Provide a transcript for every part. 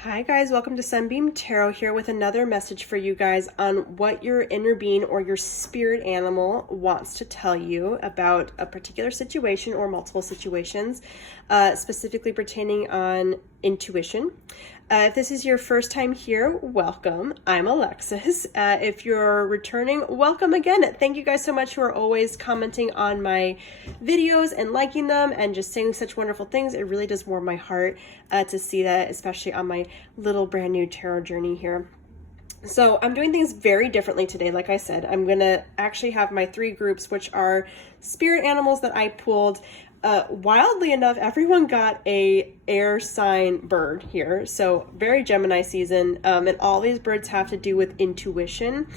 Hi guys, welcome to Sunbeam Tarot here with another message for you guys on what your inner being or your spirit animal wants to tell you about a particular situation or multiple situations, specifically pertaining on intuition. If this is your first time here, welcome. I'm Alexis. If you're returning, welcome again. Thank you guys so much who are always commenting on my videos and liking them and just saying such wonderful things. It really does warm my heart to see that, especially on my little brand new tarot journey here. So I'm doing things very differently today. Like I said, I'm going to actually have my three groups, which are spirit animals that I pulled. Wildly enough, everyone got a air sign bird here. So very Gemini season. And all these birds have to do with intuition.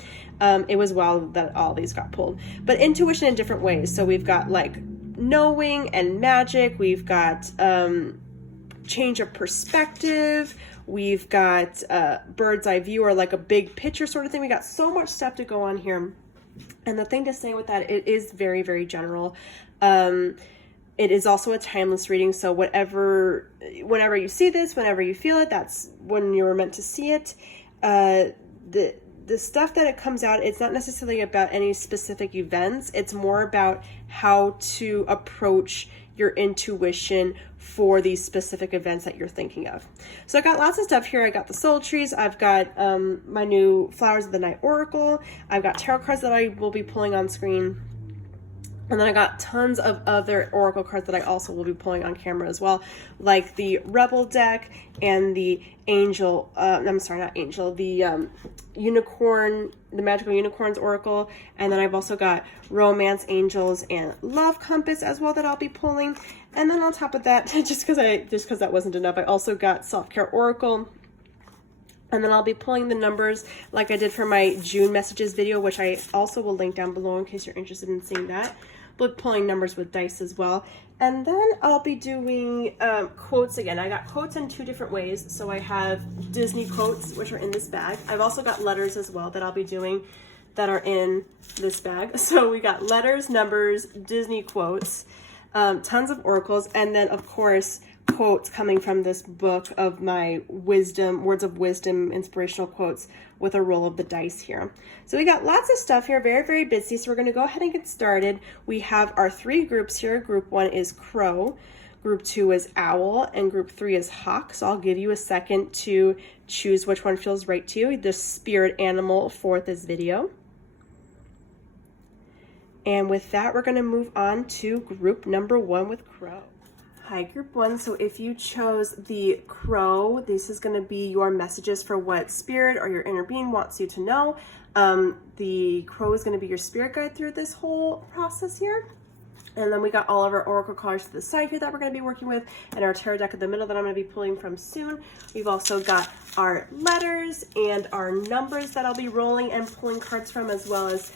It was wild that all these got pulled, but intuition in different ways. So we've got like knowing and magic. We've got, change of perspective. We've got, bird's eye view, or like a big picture sort of thing. We got so much stuff to go on here. And the thing to say with that, it is very, very general. It is also a timeless reading, so whenever you see this, whenever you feel it, that's when you were meant to see it. The stuff that it comes out, it's not necessarily about any specific events. It's more about how to approach your intuition for these specific events that you're thinking of. So I got lots of stuff here. I got the soul trees. I've got my new Flowers of the Night Oracle. I've got tarot cards that I will be pulling on screen. And then I got tons of other oracle cards that I also will be pulling on camera as well, like the Rebel deck and the Angel, I'm sorry, not Angel, the Unicorn, the Magical Unicorns Oracle. And then I've also got Romance Angels and Love Compass as well that I'll be pulling. And then on top of that, just because that wasn't enough, I also got Self-Care Oracle. And then I'll be pulling the numbers like I did for my June messages video, which I also will link down below in case you're interested in seeing that. But pulling numbers with dice as well. And then I'll be doing quotes again. I got quotes in two different ways. So I have Disney quotes, which are in this bag. I've also got letters as well that I'll be doing that are in this bag. So we got letters, numbers, Disney quotes, tons of oracles, and then of course quotes coming from this book of my wisdom, words of wisdom, inspirational quotes with a roll of the dice here. So we got lots of stuff here, very, very busy. So we're going to go ahead and get started. We have our three groups here. Group 1 is Crow, Group 2 is Owl, and Group 3 is Hawk. So I'll give you a second to choose which one feels right to you, the spirit animal for this video. And with that, we're going to move on to group number 1 with Crow. Hi, group 1. So if you chose the Crow, this is going to be your messages for what spirit or your inner being wants you to know. The Crow is going to be your spirit guide through this whole process here. And then we got all of our oracle cards to the side here that we're going to be working with, and our tarot deck in the middle that I'm going to be pulling from soon. We've also got our letters and our numbers that I'll be rolling and pulling cards from, as well as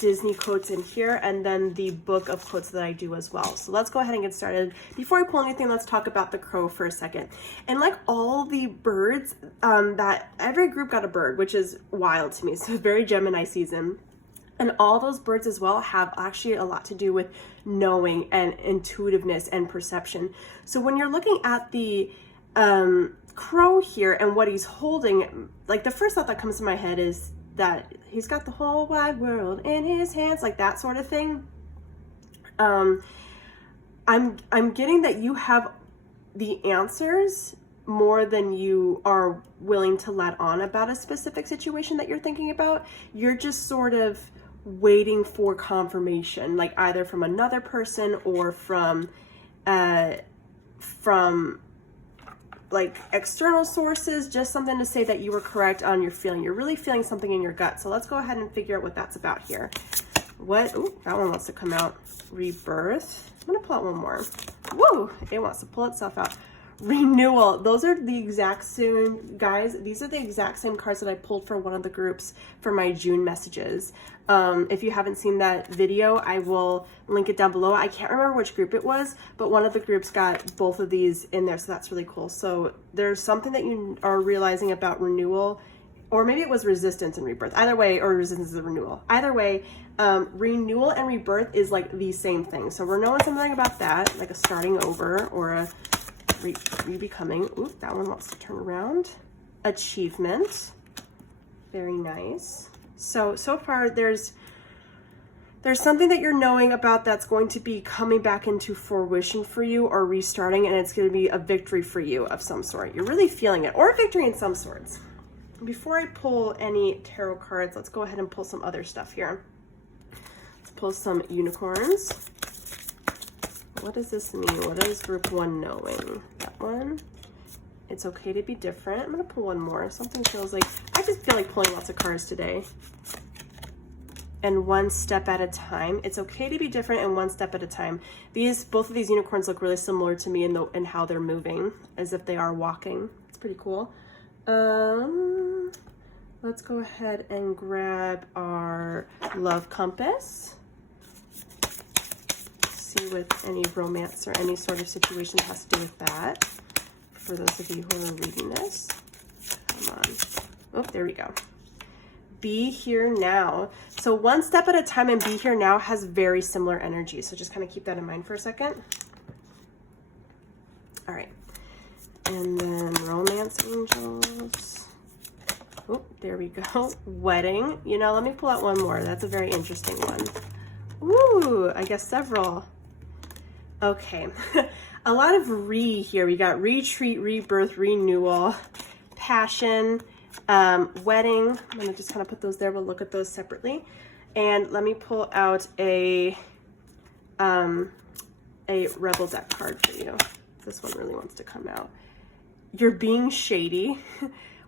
Disney quotes in here, and then the book of quotes that I do as well. So let's go ahead and get started. Before I pull anything, let's talk about the Crow for a second. And like all the birds, that every group got a bird, which is wild to me. So very Gemini season. And all those birds as well have actually a lot to do with knowing and intuitiveness and perception. So when you're looking at the Crow here and what he's holding, like the first thought that comes to my head is that he's got the whole wide world in his hands, like that sort of thing. I'm getting that you have the answers more than you are willing to let on about a specific situation that you're thinking about. You're just sort of waiting for confirmation, like either from another person or from like external sources, just something to say that you were correct on your feeling. You're really feeling something in your gut. So let's go ahead and figure out what that's about here. Ooh, that one wants to come out. Rebirth. I'm gonna pull out one more. Whoa, it wants to pull itself out. Renewal. Those are the exact same, guys. These are the exact same cards that I pulled for one of the groups for my June messages. If you haven't seen that video, I will link it down below. I can't remember which group it was, but one of the groups got both of these in there, so that's really cool. So there's something that you are realizing about renewal, or maybe it was resistance and rebirth. Either way, or resistance is a renewal. Either way, renewal and rebirth is like the same thing. So we're knowing something about that, like a starting over or a becoming. Oop, that one wants to turn around. Achievement. Very nice. So far there's something that you're knowing about that's going to be coming back into fruition for you or restarting, and it's going to be a victory for you of some sort. You're really feeling it, or a victory in some sorts. Before I pull any tarot cards, let's go ahead and pull some other stuff here. Let's pull some unicorns. What does this mean? What is group 1 knowing? That one. It's okay to be different. I'm going to pull one more. Something feels like, I just feel like pulling lots of cards today. And one step at a time. It's okay to be different and one step at a time. Both of these unicorns look really similar to me in how they're moving, as if they are walking. It's pretty cool. Let's go ahead and grab our love compass. See what any romance or any sort of situation has to do with that. For those of you who are reading this. Come on. Oh, there we go. Be here now. So one step at a time and be here now has very similar energy. So just kind of keep that in mind for a second. All right. And then romance angels. Oh, there we go. Wedding. You know, let me pull out one more. That's a very interesting one. Ooh, I guess several. Okay. A lot of here. We got retreat, rebirth, renewal, passion, wedding. I'm going to just kind of put those there. We'll look at those separately. And let me pull out a rebel deck card for you. This one really wants to come out. You're being shady.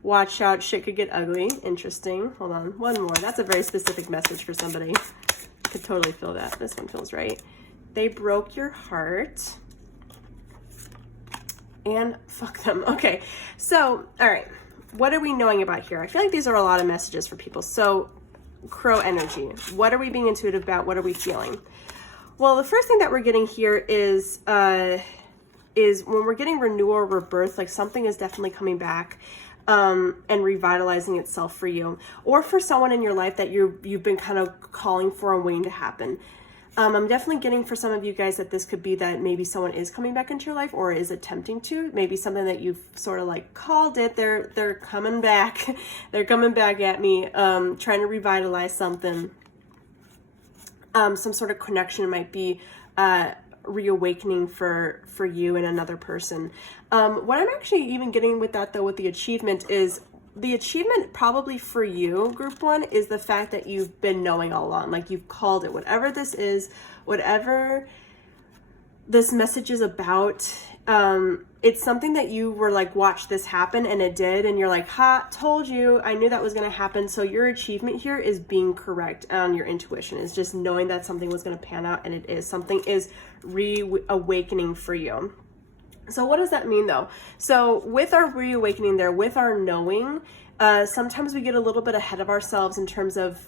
Watch out, shit could get ugly. Interesting. Hold on, one more. That's a very specific message for somebody. I could totally feel that. This one feels right. They broke your heart. And fuck them. Okay, so, all right. What are we knowing about here? I feel like these are a lot of messages for people. So, crow energy. What are we being intuitive about? What are we feeling? Well, the first thing that we're getting here is when we're getting renewal or rebirth, like something is definitely coming back and revitalizing itself for you. Or for someone in your life that you've been kind of calling for and waiting to happen. I'm definitely getting for some of you guys that this could be that maybe someone is coming back into your life or is attempting to. Maybe something that you've sort of like called it. They're coming back. They're coming back at me, trying to revitalize something. Some sort of connection might be reawakening for you and another person. What I'm actually even getting with that though, with the achievement is, the achievement probably for you, group 1, is the fact that you've been knowing all along. Like you've called it, whatever this is, whatever this message is about. It's something that you were like, watch this happen, and it did. And you're like, ha, told you, I knew that was going to happen. So your achievement here is being correct on your intuition. Is just knowing that something was going to pan out, and it is. Something is reawakening for you. So what does that mean though? So with our reawakening there, with our knowing, sometimes we get a little bit ahead of ourselves in terms of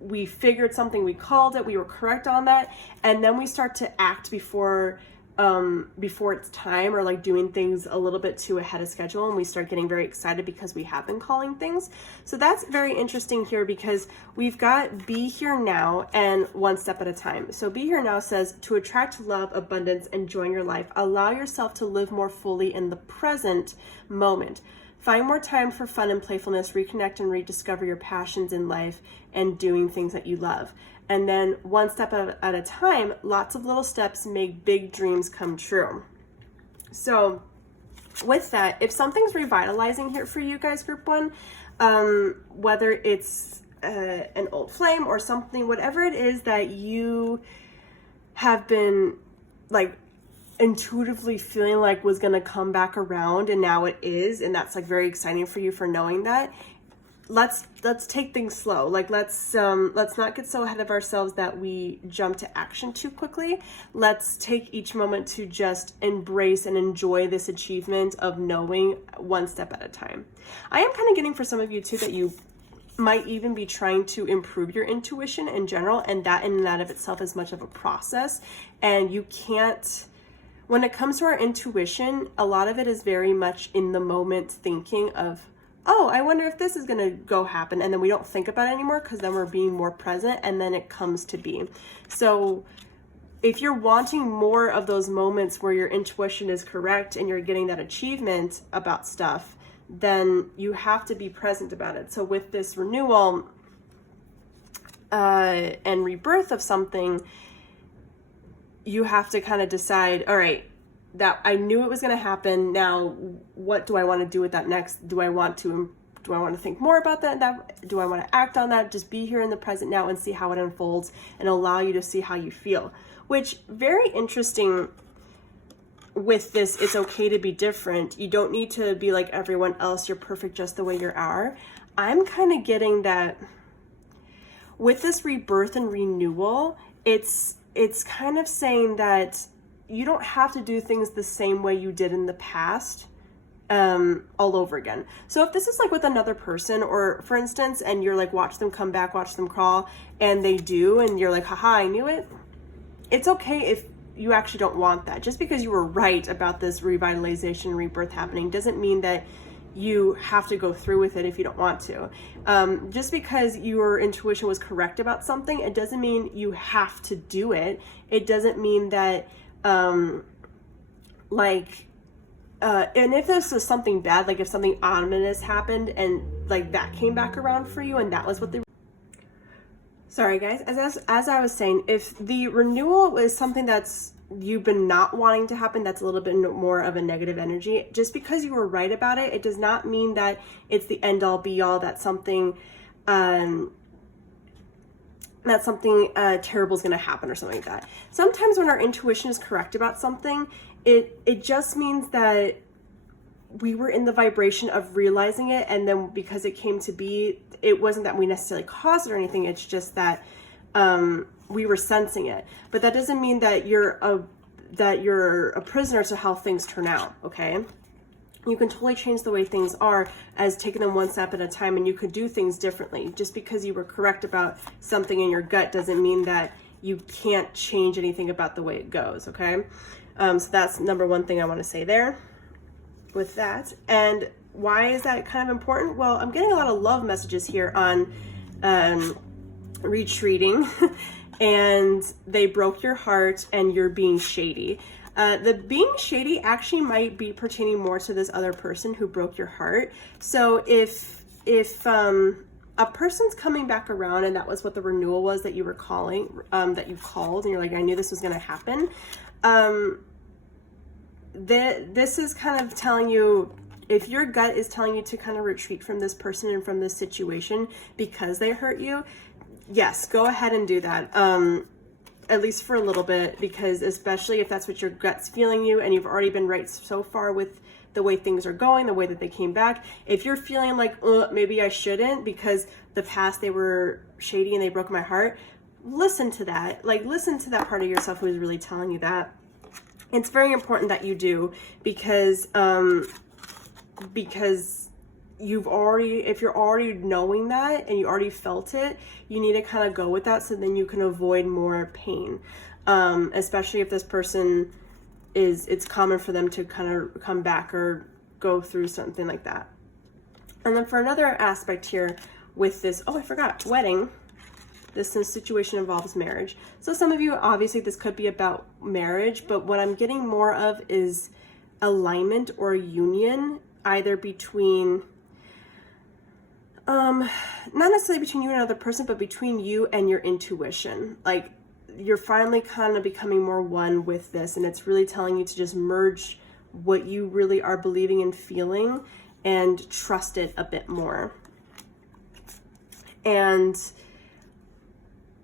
we figured something, we called it, we were correct on that, and then we start to act before it's time, or like doing things a little bit too ahead of schedule, and we start getting very excited because we have been calling things. So that's very interesting here, because we've got be here now and one step at a time. So be here now says to attract love, abundance, and joy in your life. Allow yourself to live more fully in the present moment. Find more time for fun and playfulness, reconnect and rediscover your passions in life, and doing things that you love. And then one step at a time, lots of little steps make big dreams come true. So with that, if something's revitalizing here for you guys, group 1, whether it's an old flame or something, whatever it is that you have been like intuitively feeling like was going to come back around, and now it is, and that's like very exciting for you for knowing that. Let's take things slow. Like let's not get so ahead of ourselves that we jump to action too quickly. Let's take each moment to just embrace and enjoy this achievement of knowing one step at a time. I am kind of getting for some of you too that you might even be trying to improve your intuition in general, and that in and that of itself is much of a process. And you can't, when it comes to our intuition, a lot of it is very much in the moment thinking of, oh, I wonder if this is going to go happen. And then we don't think about it anymore, because then we're being more present, and then it comes to be. So if you're wanting more of those moments where your intuition is correct and you're getting that achievement about stuff, then you have to be present about it. So with this renewal and rebirth of something, you have to kind of decide, all right, that I knew it was going to happen. Now, what do I want to do with that next? Do I want to think more about that? Do I want to act on that? Just be here in the present now and see how it unfolds and allow you to see how you feel. Which, very interesting with this, it's okay to be different. You don't need to be like everyone else. You're perfect just the way you are. I'm kind of getting that with this rebirth and renewal, it's kind of saying that you don't have to do things the same way you did in the past all over again. So if this is like with another person, or for instance, and you're like, watch them come back, watch them crawl, and they do, and you're like, haha, I knew it. It's okay if you actually don't want that. Just because you were right about this revitalization, rebirth happening doesn't mean that you have to go through with it if you don't want to. Just because your intuition was correct about something, it doesn't mean you have to do it. It doesn't mean that, and if this was something bad, like if something ominous happened and like that came back around for you and that was what sorry guys, as I was saying, if the renewal is something that's you've been not wanting to happen, that's a little bit more of a negative energy. Just because you were right about it, it does not mean that it's the end all be all, that something terrible is going to happen or something like that. Sometimes when our intuition is correct about something, it just means that we were in the vibration of realizing it, and then because it came to be, it wasn't that we necessarily caused it or anything. It's just that we were sensing it. But that doesn't mean that you're a prisoner to how things turn out. Okay, you can totally change the way things are as taking them one step at a time, and you could do things differently. Just because you were correct about something in your gut doesn't mean that you can't change anything about the way it goes. Okay, so that's number one thing I want to say there with that. And why is that kind of important? Well, I'm getting a lot of love messages here on retreating and they broke your heart and you're being shady. The being shady actually might be pertaining more to this other person who broke your heart. So if a person's coming back around and that was what the renewal was that you were calling, that you called and you're like, I knew this was going to happen. This is kind of telling you, if your gut is telling you to kind of retreat from this person and from this situation because they hurt you, yes, go ahead and do that. At least for a little bit, because especially if that's what your gut's feeling you and you've already been right so far with the way things are going, the way that they came back. If you're feeling like, maybe I shouldn't because the past they were shady and they broke my heart, listen to that. Like, listen to that part of yourself who is really telling you that. It's very important that you do, because if you're already knowing that and you already felt it, you need to kind of go with that so then you can avoid more pain. Especially if this person it's common for them to kind of come back or go through something like that. And then for another aspect here with this, I forgot, wedding. This situation involves marriage. So some of you, obviously this could be about marriage, but what I'm getting more of is alignment or union, either between, not necessarily between you and another person, but between you and your intuition. Like, you're finally kind of becoming more one with this, and it's really telling you to just merge what you really are believing and feeling and trust it a bit more. And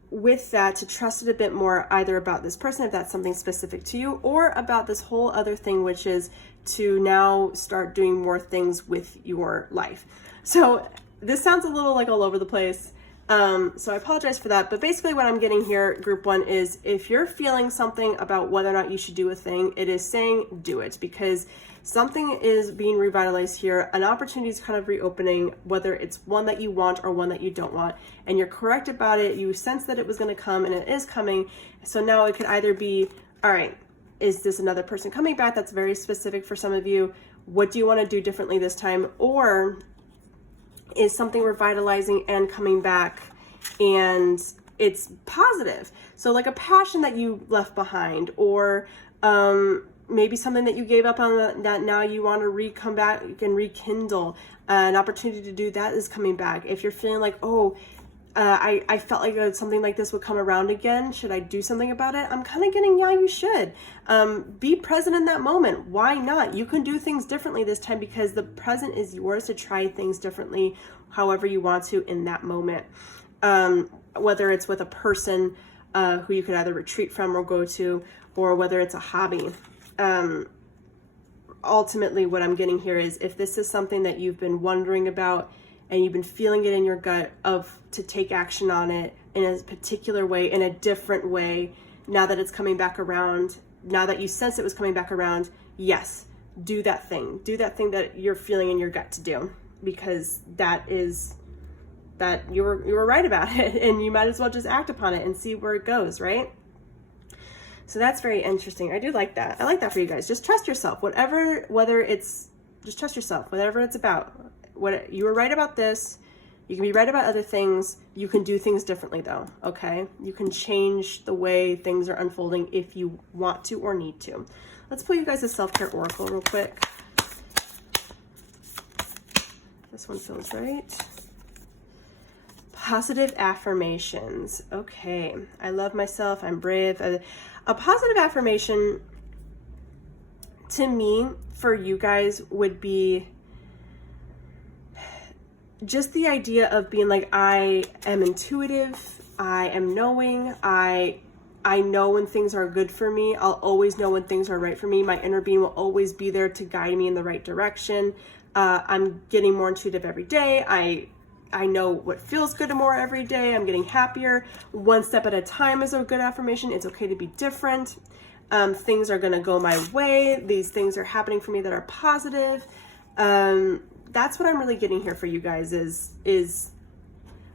with that, to trust it a bit more, either about this person, if that's something specific to you, or about this whole other thing, which is to now start doing more things with your life. So this sounds a little like all over the place. So I apologize for that. But basically what I'm getting here, group one, is if you're feeling something about whether or not you should do a thing, it is saying do it, because something is being revitalized here. An opportunity is kind of reopening, whether it's one that you want or one that you don't want. And you're correct about it. You sense that it was going to come and it is coming. So now it could either be, all right, is this another person coming back? That's very specific for some of you. What do you want to do differently this time? Or is something revitalizing and coming back, and it's positive. So like a passion that you left behind, or maybe something that you gave up on that now you want to come back and rekindle. An opportunity to do that is coming back. If you're feeling like, oh, I felt like something like this would come around again, should I do something about it? I'm kind of getting, yeah, you should. Be present in that moment. Why not? You can do things differently this time, because the present is yours to try things differently however you want to in that moment. Whether it's with a person who you could either retreat from or go to, or whether it's a hobby. Ultimately, what I'm getting here is, if this is something that you've been wondering about and you've been feeling it in your gut to take action on it in a particular way, in a different way, now that it's coming back around, now that you sense it was coming back around, yes, do that thing that you're feeling in your gut to do, because that you were right about it, and you might as well just act upon it and see where it goes, right? So that's very interesting. I do like that. I like that for you guys. Just trust yourself. Just trust yourself, whatever it's about. What you were right about this. You can be right about other things. You can do things differently though, okay? You can change the way things are unfolding if you want to or need to. Let's pull you guys a self-care oracle real quick. This one feels right. Positive affirmations. Okay. I love myself. I'm brave. A positive affirmation to me for you guys would be just the idea of being like, I am intuitive, I am knowing, I know when things are good for me. I'll always know when things are right for me. My inner being will always be there to guide me in the right direction. I'm getting more intuitive every day. I know what feels good more every day. I'm getting happier. One step at a time is a good affirmation. It's okay to be different. Things are gonna go my way. These things are happening for me that are positive. That's what I'm really getting here for you guys is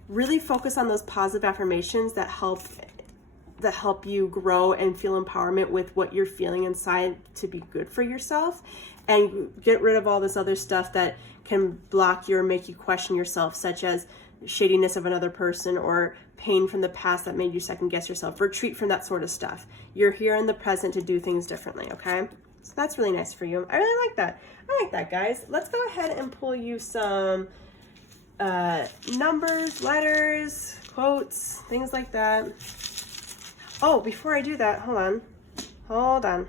really focus on those positive affirmations that help you grow and feel empowerment with what you're feeling inside to be good for yourself, and get rid of all this other stuff that can block you or make you question yourself, such as shadiness of another person or pain from the past that made you second guess yourself. Retreat from that sort of stuff. You're here in the present to do things differently, okay? So that's really nice for you. I really like that. I like that, guys. Let's go ahead and pull you some numbers, letters, quotes, things like that. Oh, before I do that, hold on.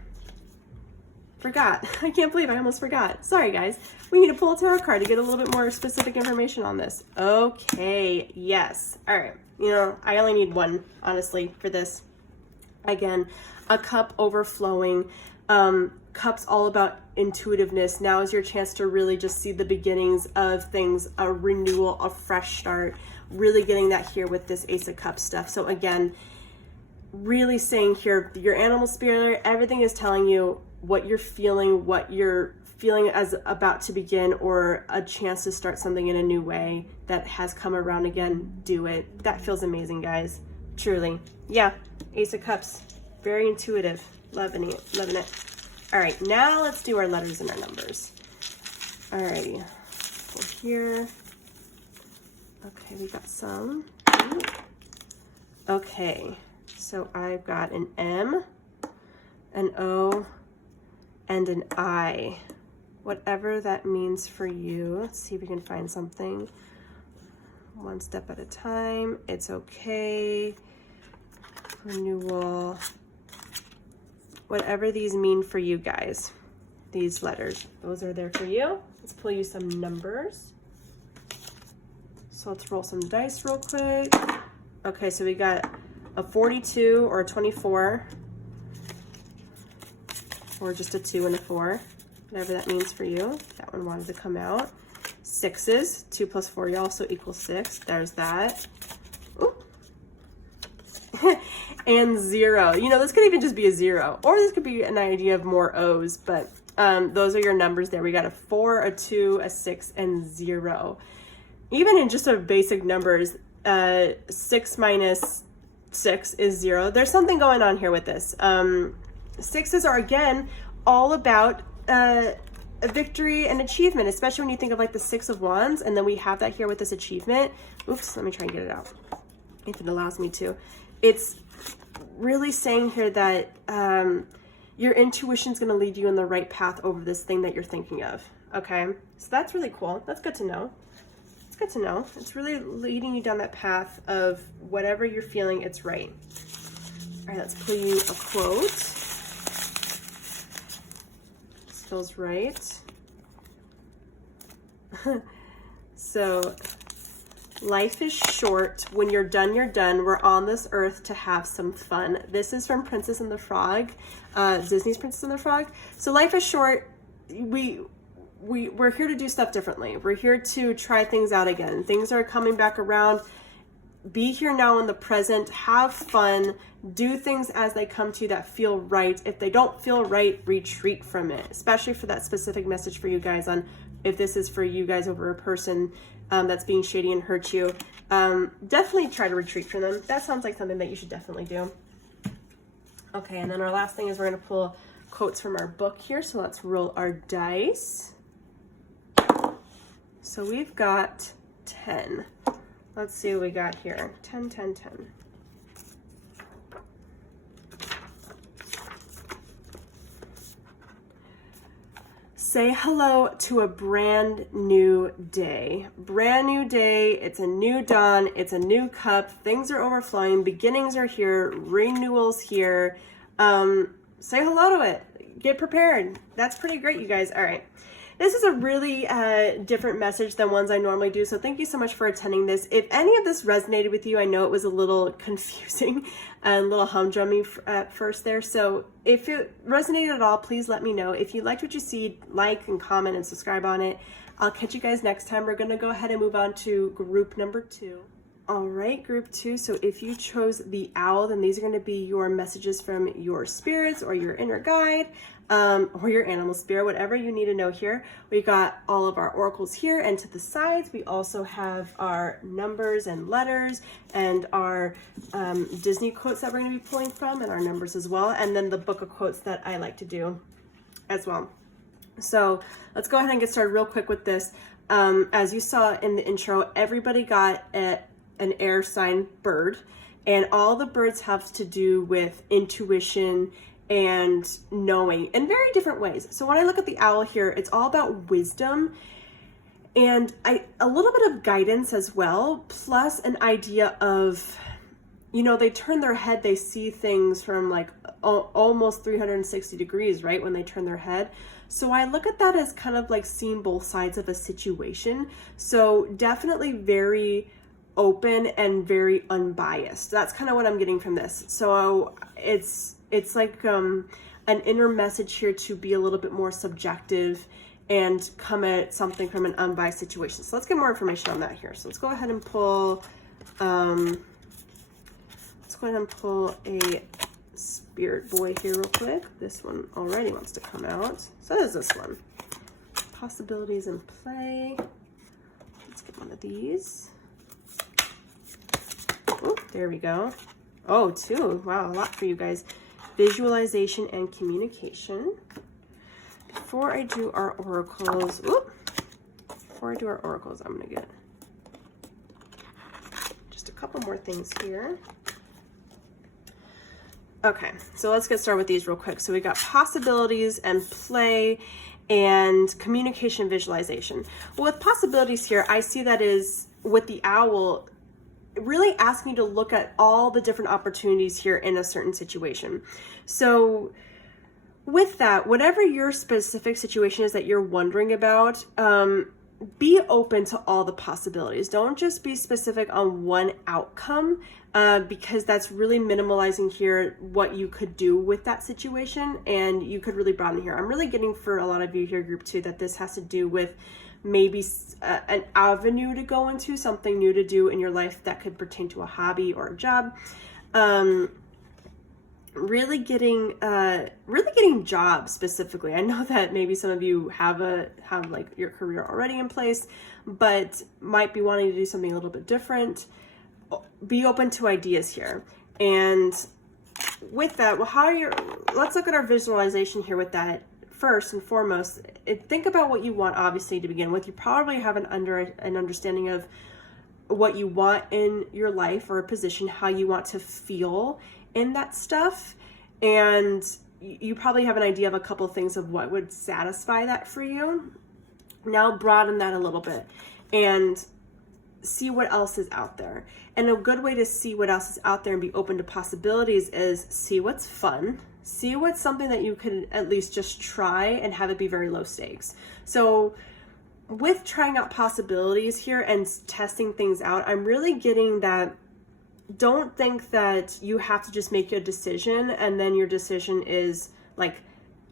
Forgot. I can't believe I almost forgot. Sorry, guys. We need to pull a tarot card to get a little bit more specific information on this. Okay, yes. All right. I only need one, honestly, for this. Again, a cup overflowing. Cup's all about intuitiveness. Now is your chance to really just see the beginnings of things, a renewal, a fresh start. Really getting that here with this Ace of Cups stuff. So again, really saying here, your animal spirit, everything is telling you what you're feeling as about to begin, or a chance to start something in a new way that has come around again. Do it. That feels amazing, guys. Truly. Yeah. Ace of Cups. Very intuitive. Loving it. All right. Now let's do our letters and our numbers. All righty. Pull here. Okay. We got some. Okay. So I've got an M, an O, and an I. Whatever that means for you. Let's see if we can find something. One step at a time. It's okay. Renewal. Whatever these mean for you guys. These letters. Those are there for you. Let's pull you some numbers. So let's roll some dice real quick. Okay, so we got a 42 or a 24. Or just a 2 and a 4. Whatever that means for you. That one wanted to come out. Sixes. 2 plus 4, y'all, so equals 6. There's that. Ooh. And 0. This could even just be a 0. Or this could be an idea of more O's. But those are your numbers there. We got a 4, a 2, a 6, and 0. Even in just a basic numbers, 6 minus 6 is 0. There's something going on here with this. Sixes are, again, all about a victory and achievement, especially when you think of like the 6 of Wands, and then we have that here with this achievement. Oops, let me try and get it out. if it allows me to. It's really saying here that your intuition is going to lead you in the right path over this thing that you're thinking of. Okay, so that's really cool. That's good to know. It's good to know. It's really leading you down that path of whatever you're feeling, it's right. All right, let's pull you a quote. This feels right. So, life is short. When you're done, you're done. We're on this earth to have some fun. This is from Princess and the Frog, Disney's Princess and the Frog. So life is short. We're here to do stuff differently. We're here to try things out again. Things are coming back around. Be here now in the present. Have fun. Do things as they come to you that feel right. If they don't feel right, retreat from it. Especially for that specific message for you guys on if this is for you guys over a person that's being shady and hurt you. Definitely try to retreat from them. That sounds like something that you should definitely do. Okay, and then our last thing is we're going to pull quotes from our book here. So let's roll our dice. So we've got 10. Let's see what we got here. 10, 10, 10. Say hello to a brand new day. Brand new day. It's a new dawn. It's a new cup. Things are overflowing. Beginnings are here. Renewals here. Say hello to it. Get prepared. That's pretty great, you guys. All right. This is a really different message than ones I normally do, so thank you so much for attending this. If any of this resonated with you, I know it was a little confusing and a little humdrummy at first there, so if it resonated at all, please let me know. If you liked what you see, like and comment and subscribe on it. I'll catch you guys next time. We're going to go ahead and move on to group number 2. All right, group 2. So if you chose the owl, then these are going to be your messages from your spirits or your inner guide. Or your animal spirit, whatever you need to know here. We've got all of our oracles here, and to the sides we also have our numbers and letters and our Disney quotes that we're going to be pulling from, and our numbers as well, and then the book of quotes that I like to do as well. So let's go ahead and get started real quick with this. As you saw in the intro, everybody got an air sign bird, and all the birds have to do with intuition and knowing in very different ways. So when I look at the owl here, it's all about wisdom and a little bit of guidance as well, plus an idea of, you know, they turn their head, they see things from like almost 360 degrees, right? When they turn their head. So I look at that as kind of like seeing both sides of a situation. So definitely very open and very unbiased. That's kind of what I'm getting from this. So it's like an inner message here to be a little bit more subjective and come at something from an unbiased situation. So let's get more information on that here. So let's go ahead and pull a spirit boy here real quick. This one already wants to come out. So does this one. Possibilities in play. Let's get one of these. Oh, there we go. Oh, 2. Wow, a lot for you guys. Visualization and communication. Before I do our oracles, I'm gonna get just a couple more things here. Okay, so let's get started with these real quick. So we got possibilities and play and communication visualization. Well, with possibilities here, I see that is with the owl, really asking you to look at all the different opportunities here in a certain situation. So with that, whatever your specific situation is that you're wondering about, be open to all the possibilities. Don't just be specific on one outcome, because that's really minimalizing here what you could do with that situation, and you could really broaden here. I'm really getting for a lot of you here, group 2, that this has to do with maybe an avenue to go into, something new to do in your life that could pertain to a hobby or a job. Really getting jobs specifically. I know that maybe some of you have like your career already in place, but might be wanting to do something a little bit different. Be open to ideas here. And with that, let's look at our visualization here with that. First and foremost, think about what you want, obviously, to begin with. You probably have an understanding of what you want in your life or a position, how you want to feel in that stuff. And you probably have an idea of a couple of things of what would satisfy that for you. Now broaden that a little bit and see what else is out there. And a good way to see what else is out there and be open to possibilities is see what's fun. See what's something that you can at least just try and have it be very low stakes. So with trying out possibilities here and testing things out, I'm really getting that don't think that you have to just make a decision and then your decision is like,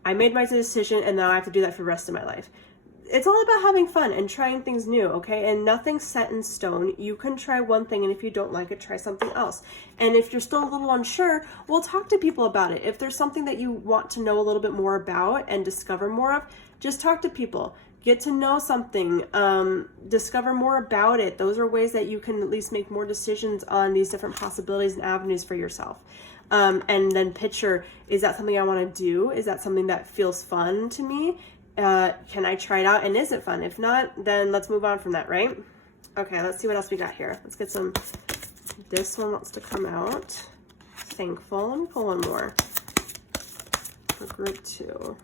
I made my decision and now I have to do that for the rest of my life. It's all about having fun and trying things new, okay? And nothing's set in stone. You can try one thing, and if you don't like it, try something else. And if you're still a little unsure, well, talk to people about it. If there's something that you want to know a little bit more about and discover more of, just talk to people. Get to know something, discover more about it. Those are ways that you can at least make more decisions on these different possibilities and avenues for yourself. And then picture, is that something I want to do? Is that something that feels fun to me? Can I try it out? And is it fun? If not, then let's move on from that, right? Okay, let's see what else we got here. Let's get some, this one wants to come out. Thankful. Let me pull one more for group 2.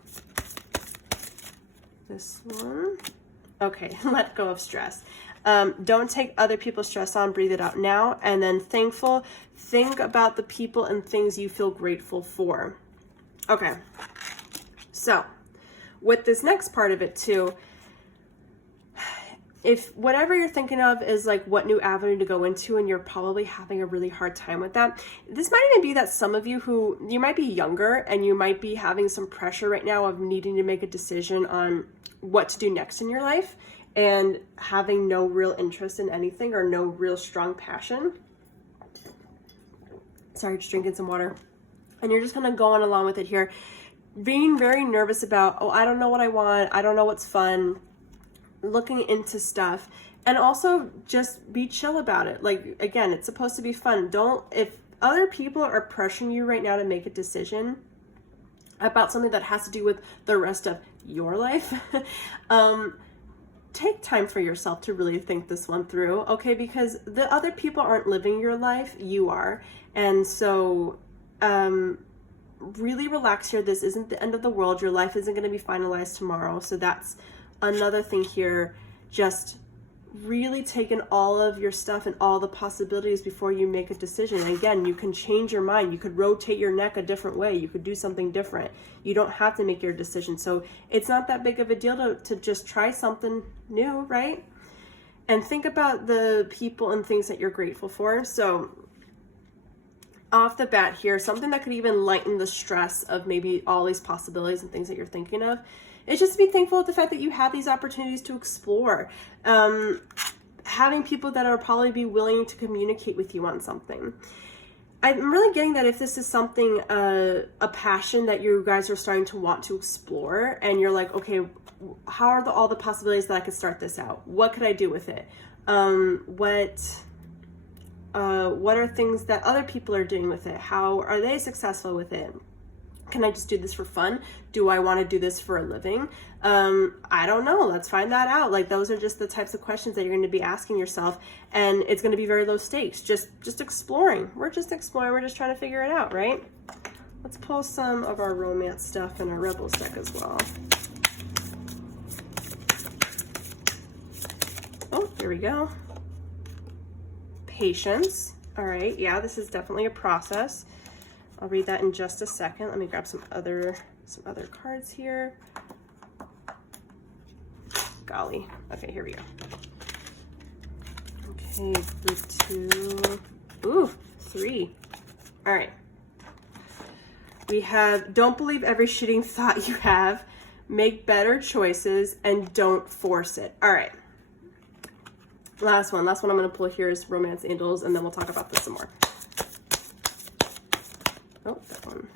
This one. Okay, let go of stress. Don't take other people's stress on, breathe it out now. And then thankful, think about the people and things you feel grateful for. Okay, so with this next part of it too, if whatever you're thinking of is like what new avenue to go into and you're probably having a really hard time with that, this might even be that some of you who, you might be younger and you might be having some pressure right now of needing to make a decision on what to do next in your life and having no real interest in anything or no real strong passion. Sorry, just drinking some water. And you're just kind of going along with it here, being very nervous about, oh, I don't know what I want. I don't know what's fun. Looking into stuff. And also just be chill about it. Like, again, it's supposed to be fun. If other people are pressuring you right now to make a decision about something that has to do with the rest of your life, take time for yourself to really think this one through, okay? Because the other people aren't living your life, you are. And so, really relax here. This isn't the end of the world. Your life isn't going to be finalized tomorrow. So that's another thing here. Just really take in all of your stuff and all the possibilities before you make a decision. And again, you can change your mind. You could rotate your neck a different way. You could do something different. You don't have to make your decision. So it's not that big of a deal to just try something new, right? And think about the people and things that you're grateful for. So off the bat here, something that could even lighten the stress of maybe all these possibilities and things that you're thinking of, is just to be thankful of the fact that you have these opportunities to explore. Having people that are probably be willing to communicate with you on something. I'm really getting that if this is something, a passion that you guys are starting to want to explore, and you're like, okay, how are all the possibilities that I could start this out? What could I do with it? What are things that other people are doing with it? How are they successful with it? Can I just do this for fun? Do I want to do this for a living? I don't know. Let's find that out. Like, those are just the types of questions that you're going to be asking yourself, and it's going to be very low stakes. Just exploring. We're just exploring. We're just trying to figure it out, right? Let's pull some of our romance stuff in our Rebels deck as well. Oh, here we go. Patience. All right. Yeah, this is definitely a process. I'll read that in just a second. Let me grab some other cards here. Golly. Okay, here we go. Okay, group 2. Ooh, 3. All right. We have, don't believe every shitting thought you have. Make better choices and don't force it. All right. Last one I'm going to pull here is Romance Angels, and then we'll talk about this some more. Oh, that one.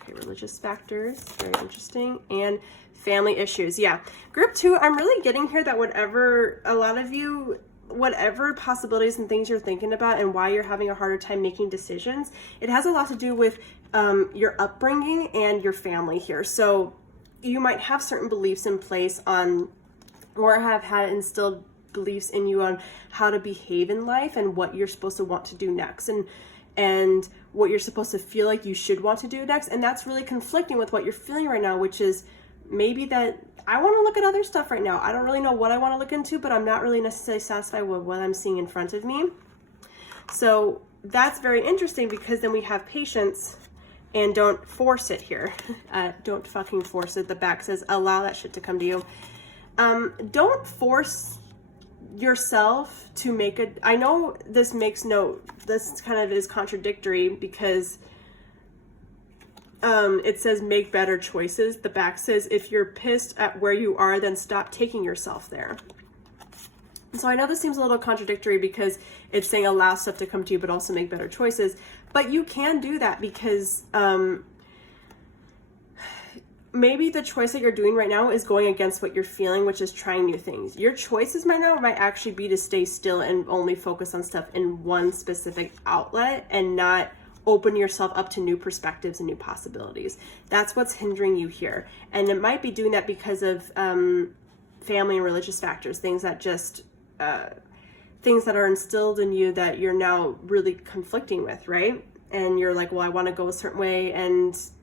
Okay, religious factors, very interesting. And family issues. Yeah. Group 2, I'm really getting here that whatever possibilities and things you're thinking about and why you're having a harder time making decisions, it has a lot to do with your upbringing and your family here. So you might have certain beliefs in place on, or have had instilled beliefs in you on how to behave in life and what you're supposed to want to do next, and what you're supposed to feel like you should want to do next. And that's really conflicting with what you're feeling right now, which is maybe that I want to look at other stuff right now. I don't really know what I want to look into, but I'm not really necessarily satisfied with what I'm seeing in front of me. So that's very interesting, because then we have patience and don't force it here. Don't fucking force it. The back says allow that shit to come to you. Don't force yourself to make a, I know this this kind of is contradictory, because it says make better choices. The back says if you're pissed at where you are, then stop taking yourself there. So I know this seems a little contradictory, because it's saying allow stuff to come to you, but also make better choices. But you can do that, because maybe the choice that you're doing right now is going against what you're feeling, which is trying new things. Your choices right now might actually be to stay still and only focus on stuff in one specific outlet, and not open yourself up to new perspectives and new possibilities. That's what's hindering you here. And it might be doing that because of family and religious factors, things that just things that are instilled in you that you're now really conflicting with, right? And you're like, well, I want to go a certain way,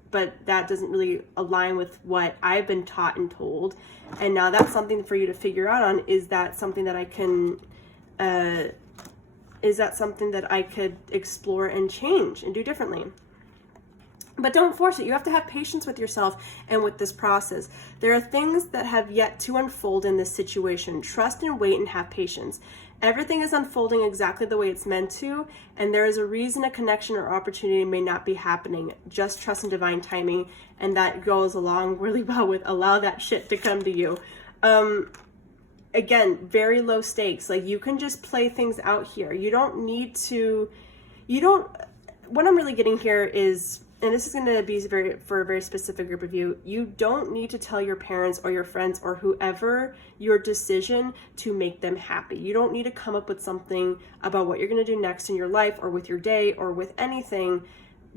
but that doesn't really align with what I've been taught and told. And now that's something for you to figure out on. Is that something that I can, is that something that I could explore and change and do differently? But don't force it. You have to have patience with yourself and with this process. There are things that have yet to unfold in this situation. Trust and wait and have patience. Everything is unfolding exactly the way it's meant to, and there is a reason a connection or opportunity may not be happening. Just trust in divine timing, and that goes along really well with allow that shit to come to you. Again, very low stakes. Like, you can just play things out here. You don't need to, what I'm really getting here is, and this is going to be for a very specific group of you, you don't need to tell your parents or your friends or whoever your decision to make them happy. You don't need to come up with something about what you're going to do next in your life or with your day or with anything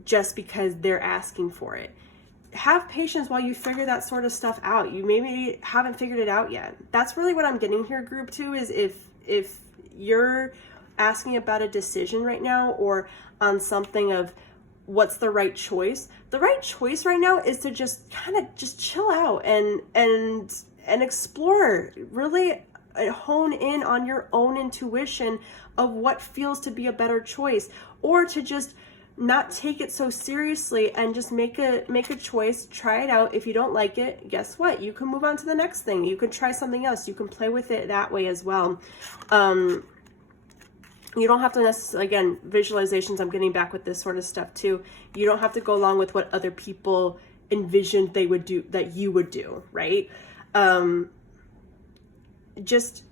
just because they're asking for it. Have patience while you figure that sort of stuff out. You maybe haven't figured it out yet. That's really what I'm getting here, group 2, is if you're asking about a decision right now or on something of what's the right choice. The right choice right now is to just kind of just chill out and explore, really hone in on your own intuition of what feels to be a better choice, or to just not take it so seriously and just make a choice, try it out. If you don't like it, guess what? You can move on to the next thing. You can try something else. You can play with it that way as well. You don't have to necessarily, again, visualizations, I'm getting back with this sort of stuff too. You don't have to go along with what other people envisioned they would do, that you would do, right? Just,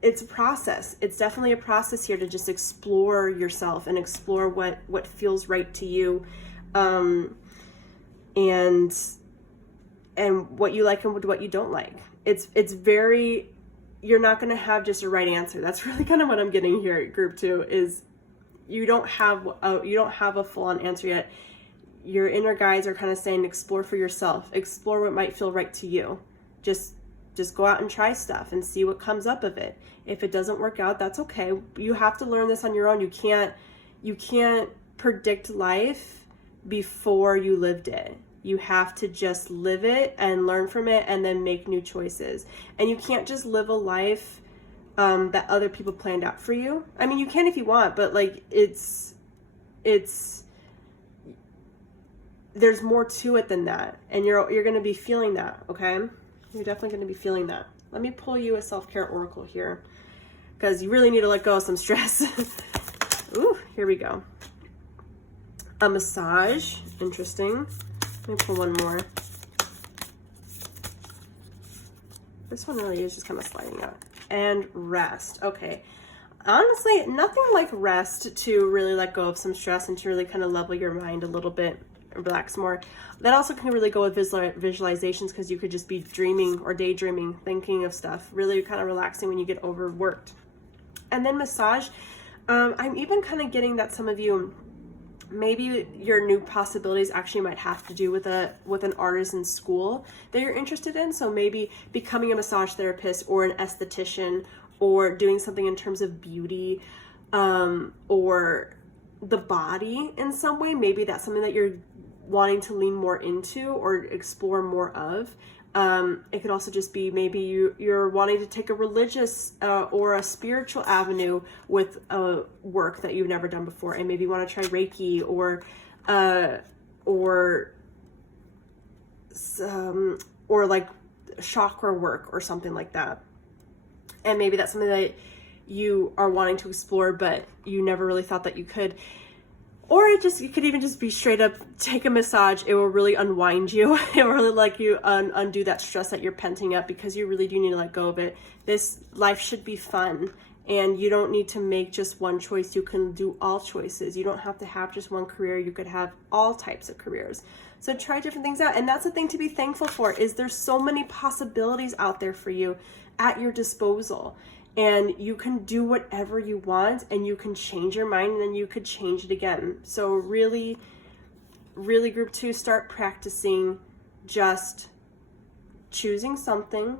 it's a process. It's definitely a process here to just explore yourself and explore what feels right to you, and what you like and what you don't like. It's very, you're not going to have just a right answer. That's really kind of what I'm getting here at group 2, is you don't have a full-on answer yet. Your inner guides are kind of saying explore for yourself, explore what might feel right to you. Just go out and try stuff and see what comes up of it. If it doesn't work out, that's okay. You have to learn this on your own. You can't predict life before you lived it. You have to just live it and learn from it and then make new choices. And you can't just live a life that other people planned out for you. I mean, you can if you want, but like there's more to it than that. And you're going to be feeling that, okay? You're definitely going to be feeling that. Let me pull you a self-care oracle here, because you really need to let go of some stress. Ooh, here we go. A massage. Interesting. Let me pull one more. This one really is just kind of sliding out. And rest. Okay. Honestly, nothing like rest to really let go of some stress and to really kind of level your mind a little bit, relax more. That also can really go with visualizations, because you could just be dreaming or daydreaming, thinking of stuff, really kind of relaxing when you get overworked. And then massage. I'm even kind of getting that some of you, maybe your new possibilities actually might have to do with an artisan school that you're interested in. So maybe becoming a massage therapist or an esthetician or doing something in terms of beauty, or the body in some way. Maybe that's something that you're wanting to lean more into or explore more of. It could also just be maybe you're wanting to take a religious or a spiritual avenue with work that you've never done before, and maybe you want to try Reiki or like chakra work or something like that. And maybe that's something that you are wanting to explore, but you never really thought that you could. Or you could even just be straight up, take a massage. It will really unwind you. It will really like you undo that stress that you're penting up, because you really do need to let go of it. This life should be fun, and you don't need to make just one choice. You can do all choices. You don't have to have just one career. You could have all types of careers. So try different things out. And that's the thing to be thankful for, is there's so many possibilities out there for you at your disposal. And you can do whatever you want, and you can change your mind, and then you could change it again. So really, really, group 2, start practicing just choosing something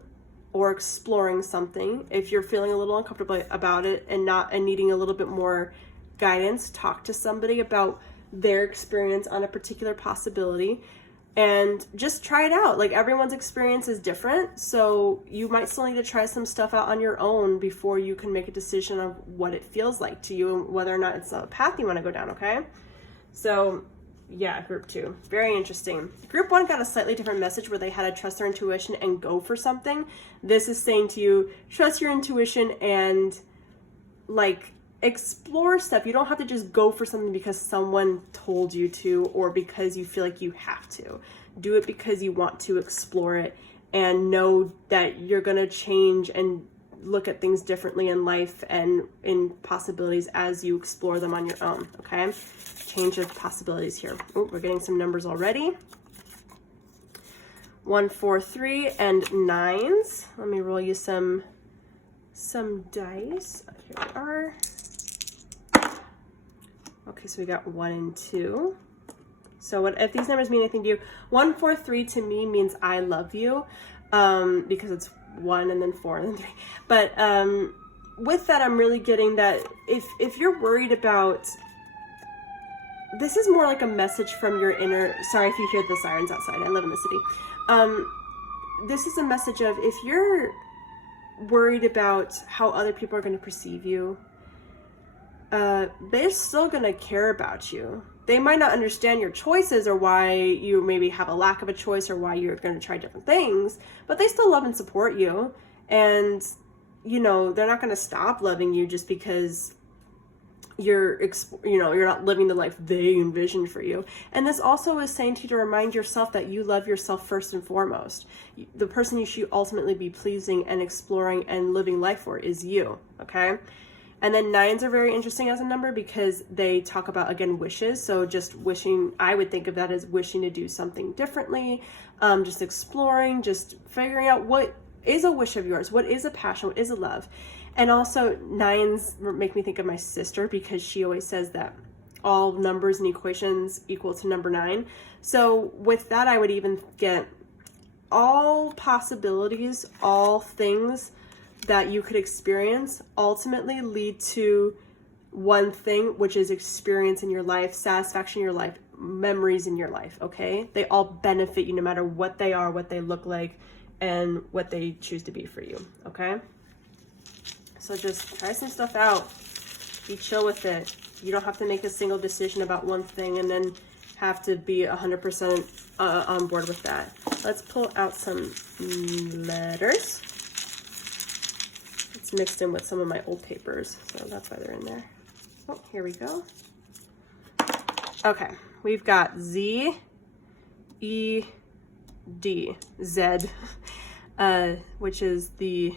or exploring something. If you're feeling a little uncomfortable about it and needing a little bit more guidance, talk to somebody about their experience on a particular possibility. And just try it out. Like, everyone's experience is different, so you might still need to try some stuff out on your own before you can make a decision of what it feels like to you and whether or not it's a path you want to go down, okay? So yeah, group 2, very interesting. Group 1 got a slightly different message where they had to trust their intuition and go for something. This is saying to you, trust your intuition and like explore stuff. You don't have to just go for something because someone told you to, or because you feel like you have to. Do it because you want to explore it, and know that you're going to change and look at things differently in life and in possibilities as you explore them on your own, okay? Change of possibilities here. Oh, we're getting some numbers already. 1, 4, 3, and 9s. Let me roll you some dice. Here we are. Okay, so we got 1 and 2. So if these numbers mean anything to you, 1, 4, 3 to me means I love you, because it's 1 and then 4 and then 3. But with that, I'm really getting that if you're worried about, this is more like a message from your inner, sorry if you hear the sirens outside, I live in the city. This is a message of, if you're worried about how other people are going to perceive you, they're still going to care about you. They might not understand your choices or why you maybe have a lack of a choice or why you're going to try different things, but they still love and support you. And, you know, they're not going to stop loving you just because you're not living the life they envisioned for you. And this also is saying to you to remind yourself that you love yourself first and foremost. The person you should ultimately be pleasing and exploring and living life for is you, okay? And then 9s are very interesting as a number because they talk about, again, wishes. So just wishing, I would think of that as wishing to do something differently, just exploring, just figuring out what is a wish of yours, what is a passion, what is a love. And also 9s make me think of my sister, because she always says that all numbers and equations equal to number 9. So with that, I would even get all possibilities, all things that you could experience ultimately lead to one thing, which is experience in your life, satisfaction in your life, memories in your life, okay? They all benefit you no matter what they are, what they look like, and what they choose to be for you, okay? So just try some stuff out. Be chill with it. You don't have to make a single decision about one thing and then have to be 100% on board with that. Let's pull out some letters. It's mixed in with some of my old papers, so that's why they're in there. Oh, here we go. Okay, we've got Z, E, D, Z, which is the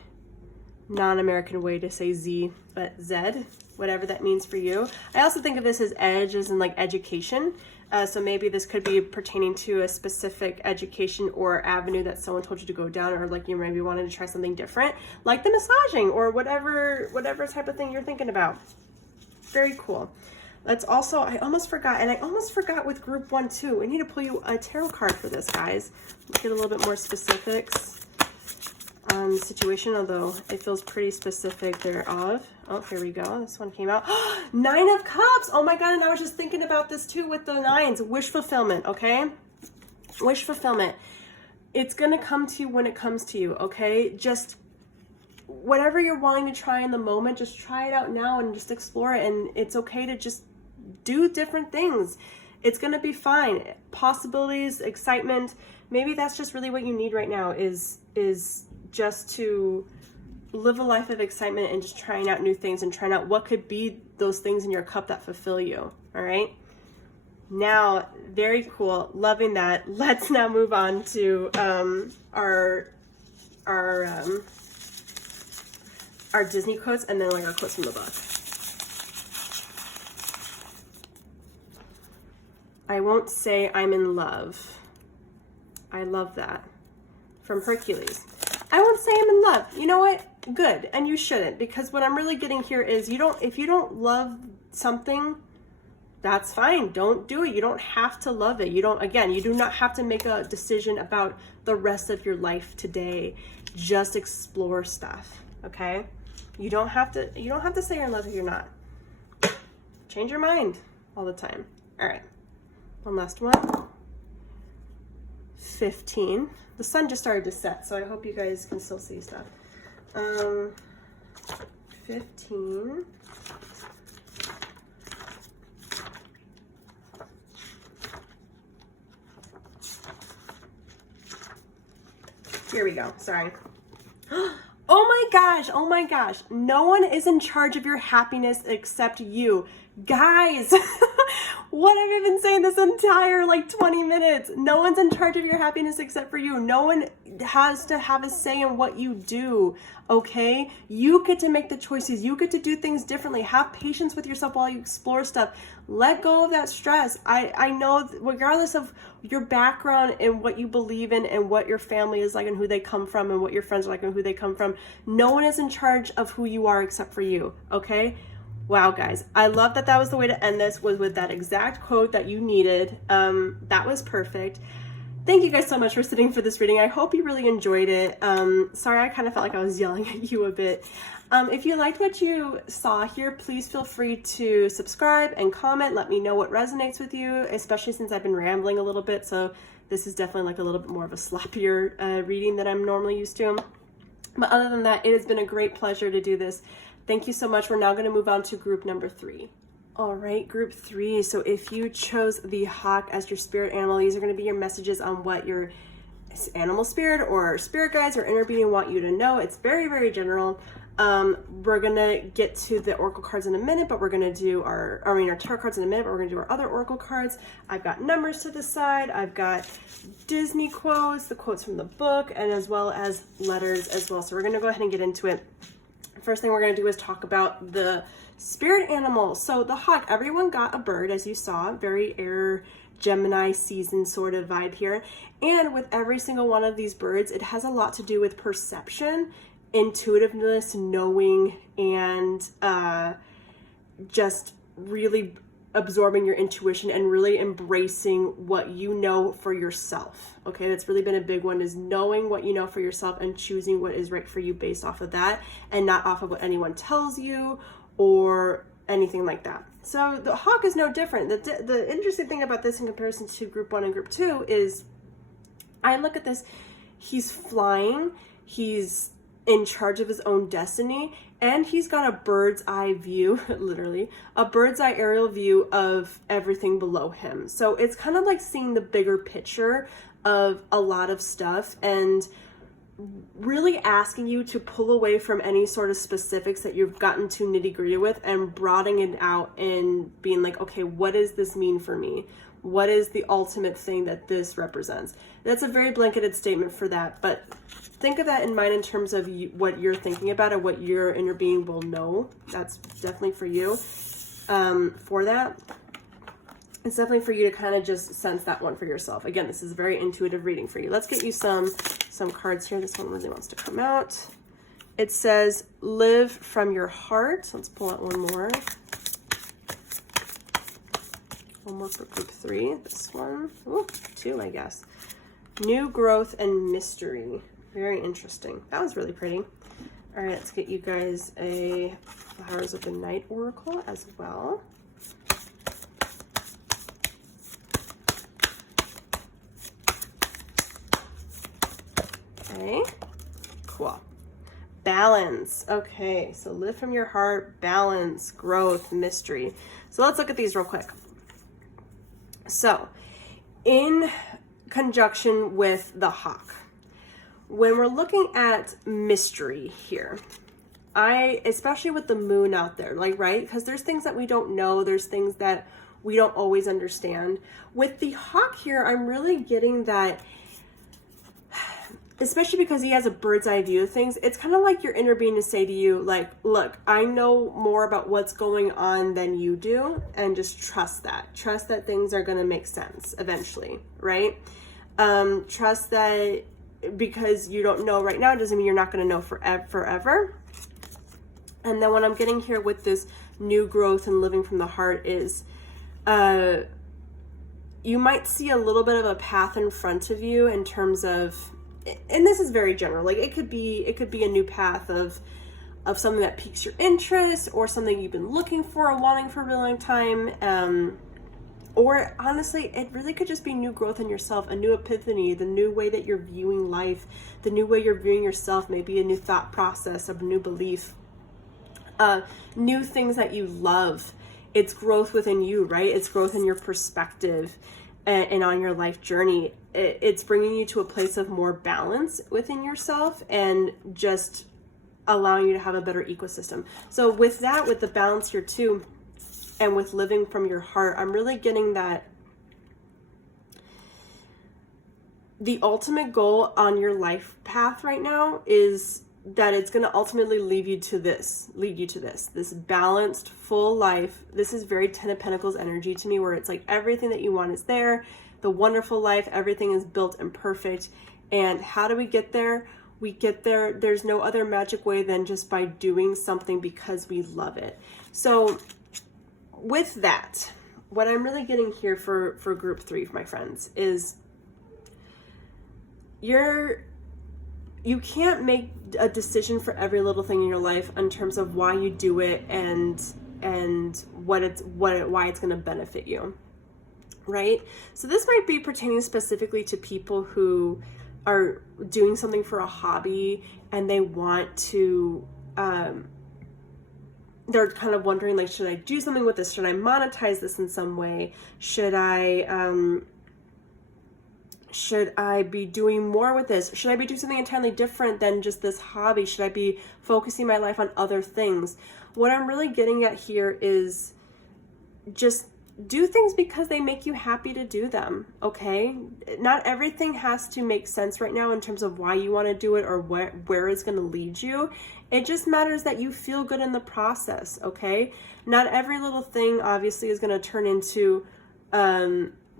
non-American way to say Z, but Z, whatever that means for you. I also think of this as edge, as in like education. So maybe this could be pertaining to a specific education or avenue that someone told you to go down, or like you maybe wanted to try something different, like the massaging or whatever type of thing you're thinking about. Very cool. Let's also, I almost forgot with group 1 too. We need to pull you a tarot card for this, guys. Let's get a little bit more specifics. on the situation, although it feels pretty specific thereof. Oh, here we go. This one came out. 9 of Cups. Oh my God. And I was just thinking about this too with the 9s. Wish fulfillment, okay? Wish fulfillment. It's going to come to you when it comes to you, okay? Just whatever you're wanting to try in the moment, just try it out now and just explore it. And it's okay to just do different things. It's going to be fine. Possibilities, excitement. Maybe that's just really what you need right now is just to live a life of excitement and just trying out new things and trying out what could be those things in your cup that fulfill you. All right. Now, very cool. Loving that. Let's now move on to our Disney quotes and then like our quotes from the book. I won't say I'm in love. I love that. From Hercules. I won't say I'm in love. You know what? Good. And you shouldn't, because what I'm really getting here is if you don't love something, that's fine. Don't do it. You don't have to love it. You do not have to make a decision about the rest of your life today. Just explore stuff. Okay? You don't have to say you're in love if you're not. Change your mind all the time. All right. One last one. 15. The sun just started to set, so I hope you guys can still see stuff. 15. Here we go. Sorry. Oh my gosh. No one is in charge of your happiness except you. Guys, what have I been saying this entire 20 minutes? No one's in charge of your happiness except for you. No one has to have a say in what you do, okay? You get to make the choices. You get to do things differently. Have patience with yourself while you explore stuff. Let go of that stress. I know regardless of your background and what you believe in and what your family is like and who they come from and what your friends are like and who they come from, no one is in charge of who you are except for you, okay? Wow, guys, I love that was the way to end this, was with that exact quote that you needed. That was perfect. Thank you guys so much for sitting for this reading. I hope you really enjoyed it. Sorry, I kind of felt like I was yelling at you a bit. If you liked what you saw here, please feel free to subscribe and comment. Let me know what resonates with you, especially since I've been rambling a little bit. So this is definitely a little bit more of a sloppier reading than I'm normally used to. But other than that, it has been a great pleasure to do this. Thank you so much. We're now going to move on to group number 3. All right, group 3. So if you chose the hawk as your spirit animal, these are going to be your messages on what your animal spirit or spirit guides or inner being want you to know. It's very, very general. We're going to get to the oracle cards in a minute, but we're going to do our tarot cards in a minute, but we're going to do our other oracle cards. I've got numbers to the side. I've got Disney quotes, the quotes from the book, and as well as letters as well. So we're going to go ahead and get into it. First thing we're going to do is talk about the spirit animal. So the hawk, everyone got a bird, as you saw, very air Gemini season sort of vibe here. And with every single one of these birds, it has a lot to do with perception, intuitiveness, knowing, and just really absorbing your intuition and really embracing what you know for yourself. Okay, that's really been a big one, is knowing what you know for yourself and choosing what is right for you based off of that and not off of what anyone tells you or anything like that. So the hawk is no different. The interesting thing about this in comparison to group 1 and group 2 is I look at this, he's flying, he's in charge of his own destiny, and he's got a bird's eye view, literally, a bird's eye aerial view of everything below him. So it's kind of like seeing the bigger picture of a lot of stuff and really asking you to pull away from any sort of specifics that you've gotten too nitty-gritty with and broadening it out and being like, okay, what does this mean for me? What is the ultimate thing that this represents? That's a very blanketed statement for that, but think of that in mind in terms of what you're thinking about and what your inner being will know. That's definitely for you. For that, it's definitely for you to kind of just sense that one for yourself. Again, this is a very intuitive reading for you. Let's get you some cards here. This one really wants to come out. It says, live from your heart. Let's pull out one more. One more for group 3. This one. Ooh, 2, I guess. New growth and mystery. Very interesting. That was really pretty. All right, let's get you guys a Flowers of the Night Oracle as well. Okay, cool. Balance. Okay, so live from your heart, balance, growth, mystery. So let's look at these real quick. So, in conjunction with the hawk, when we're looking at mystery here, especially with the moon out there, like, right? Because there's things that we don't know, there's things that we don't always understand. With the hawk here, I'm really getting that, especially because he has a bird's eye view of things, it's kind of like your inner being to say to you, like, look, I know more about what's going on than you do, and just trust that. Trust that things are going to make sense eventually, right? Trust that because you don't know right now doesn't mean you're not going to know forever. And then what I'm getting here with this new growth and living from the heart is you might see a little bit of a path in front of you in terms of, and this is very general, like it could be a new path of something that piques your interest, or something you've been looking for or wanting for a really long time, or honestly, it really could just be new growth in yourself, a new epiphany, the new way that you're viewing life, the new way you're viewing yourself, maybe a new thought process, a new belief, new things that you love. It's growth within you, right? It's growth in your perspective and on your life journey. It's bringing you to a place of more balance within yourself and just allowing you to have a better ecosystem. So with that, with the balance here too, and with living from your heart, I'm really getting that the ultimate goal on your life path right now is that it's going to ultimately lead you to this balanced, full life. This is very 10 of Pentacles energy to me, where it's like everything that you want is there, the wonderful life, everything is built and perfect. And how do we get there? We get there, there's no other magic way than just by doing something because we love it. So with that, what I'm really getting here for group 3, my friends, is you can't make a decision for every little thing in your life in terms of why you do it and why it's going to benefit you, right? So this might be pertaining specifically to people who are doing something for a hobby and they want to they're kind of wondering, like, should I do something with this? Should I monetize this in some way? Should I be doing more with this? Should I be doing something entirely different than just this hobby? Should I be focusing my life on other things? What I'm really getting at here is just do things because they make you happy to do them, okay? Not everything has to make sense right now in terms of why you want to do it or where it's going to lead you. It just matters that you feel good in the process, okay? Not every little thing obviously is going to turn into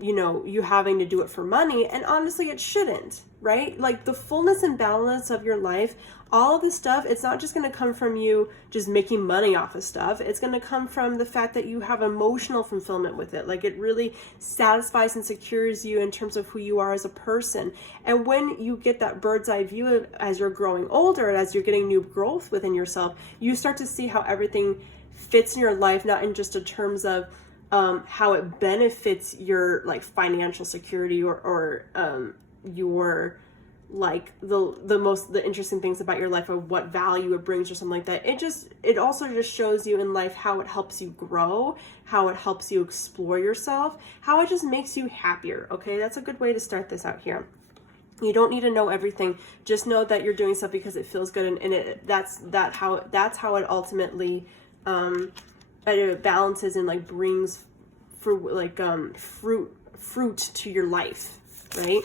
you having to do it for money, and honestly it shouldn't, right? Like the fullness and balance of your life, all of this stuff, it's not just going to come from you just making money off of stuff. It's going to come from the fact that you have emotional fulfillment with it. Like it really satisfies and secures you in terms of who you are as a person. And when you get that bird's eye view as you're growing older and as you're getting new growth within yourself, you start to see how everything fits in your life, not in just in terms of how it benefits your like financial security or your like the interesting things about your life or what value it brings or something like that. It also just shows you in life how it helps you grow, how it helps you explore yourself, how it just makes you happier. Okay, that's a good way to start this out here. You don't need to know everything. Just know that you're doing stuff because it feels good, and that's how it ultimately it balances and like brings fruit to your life, right?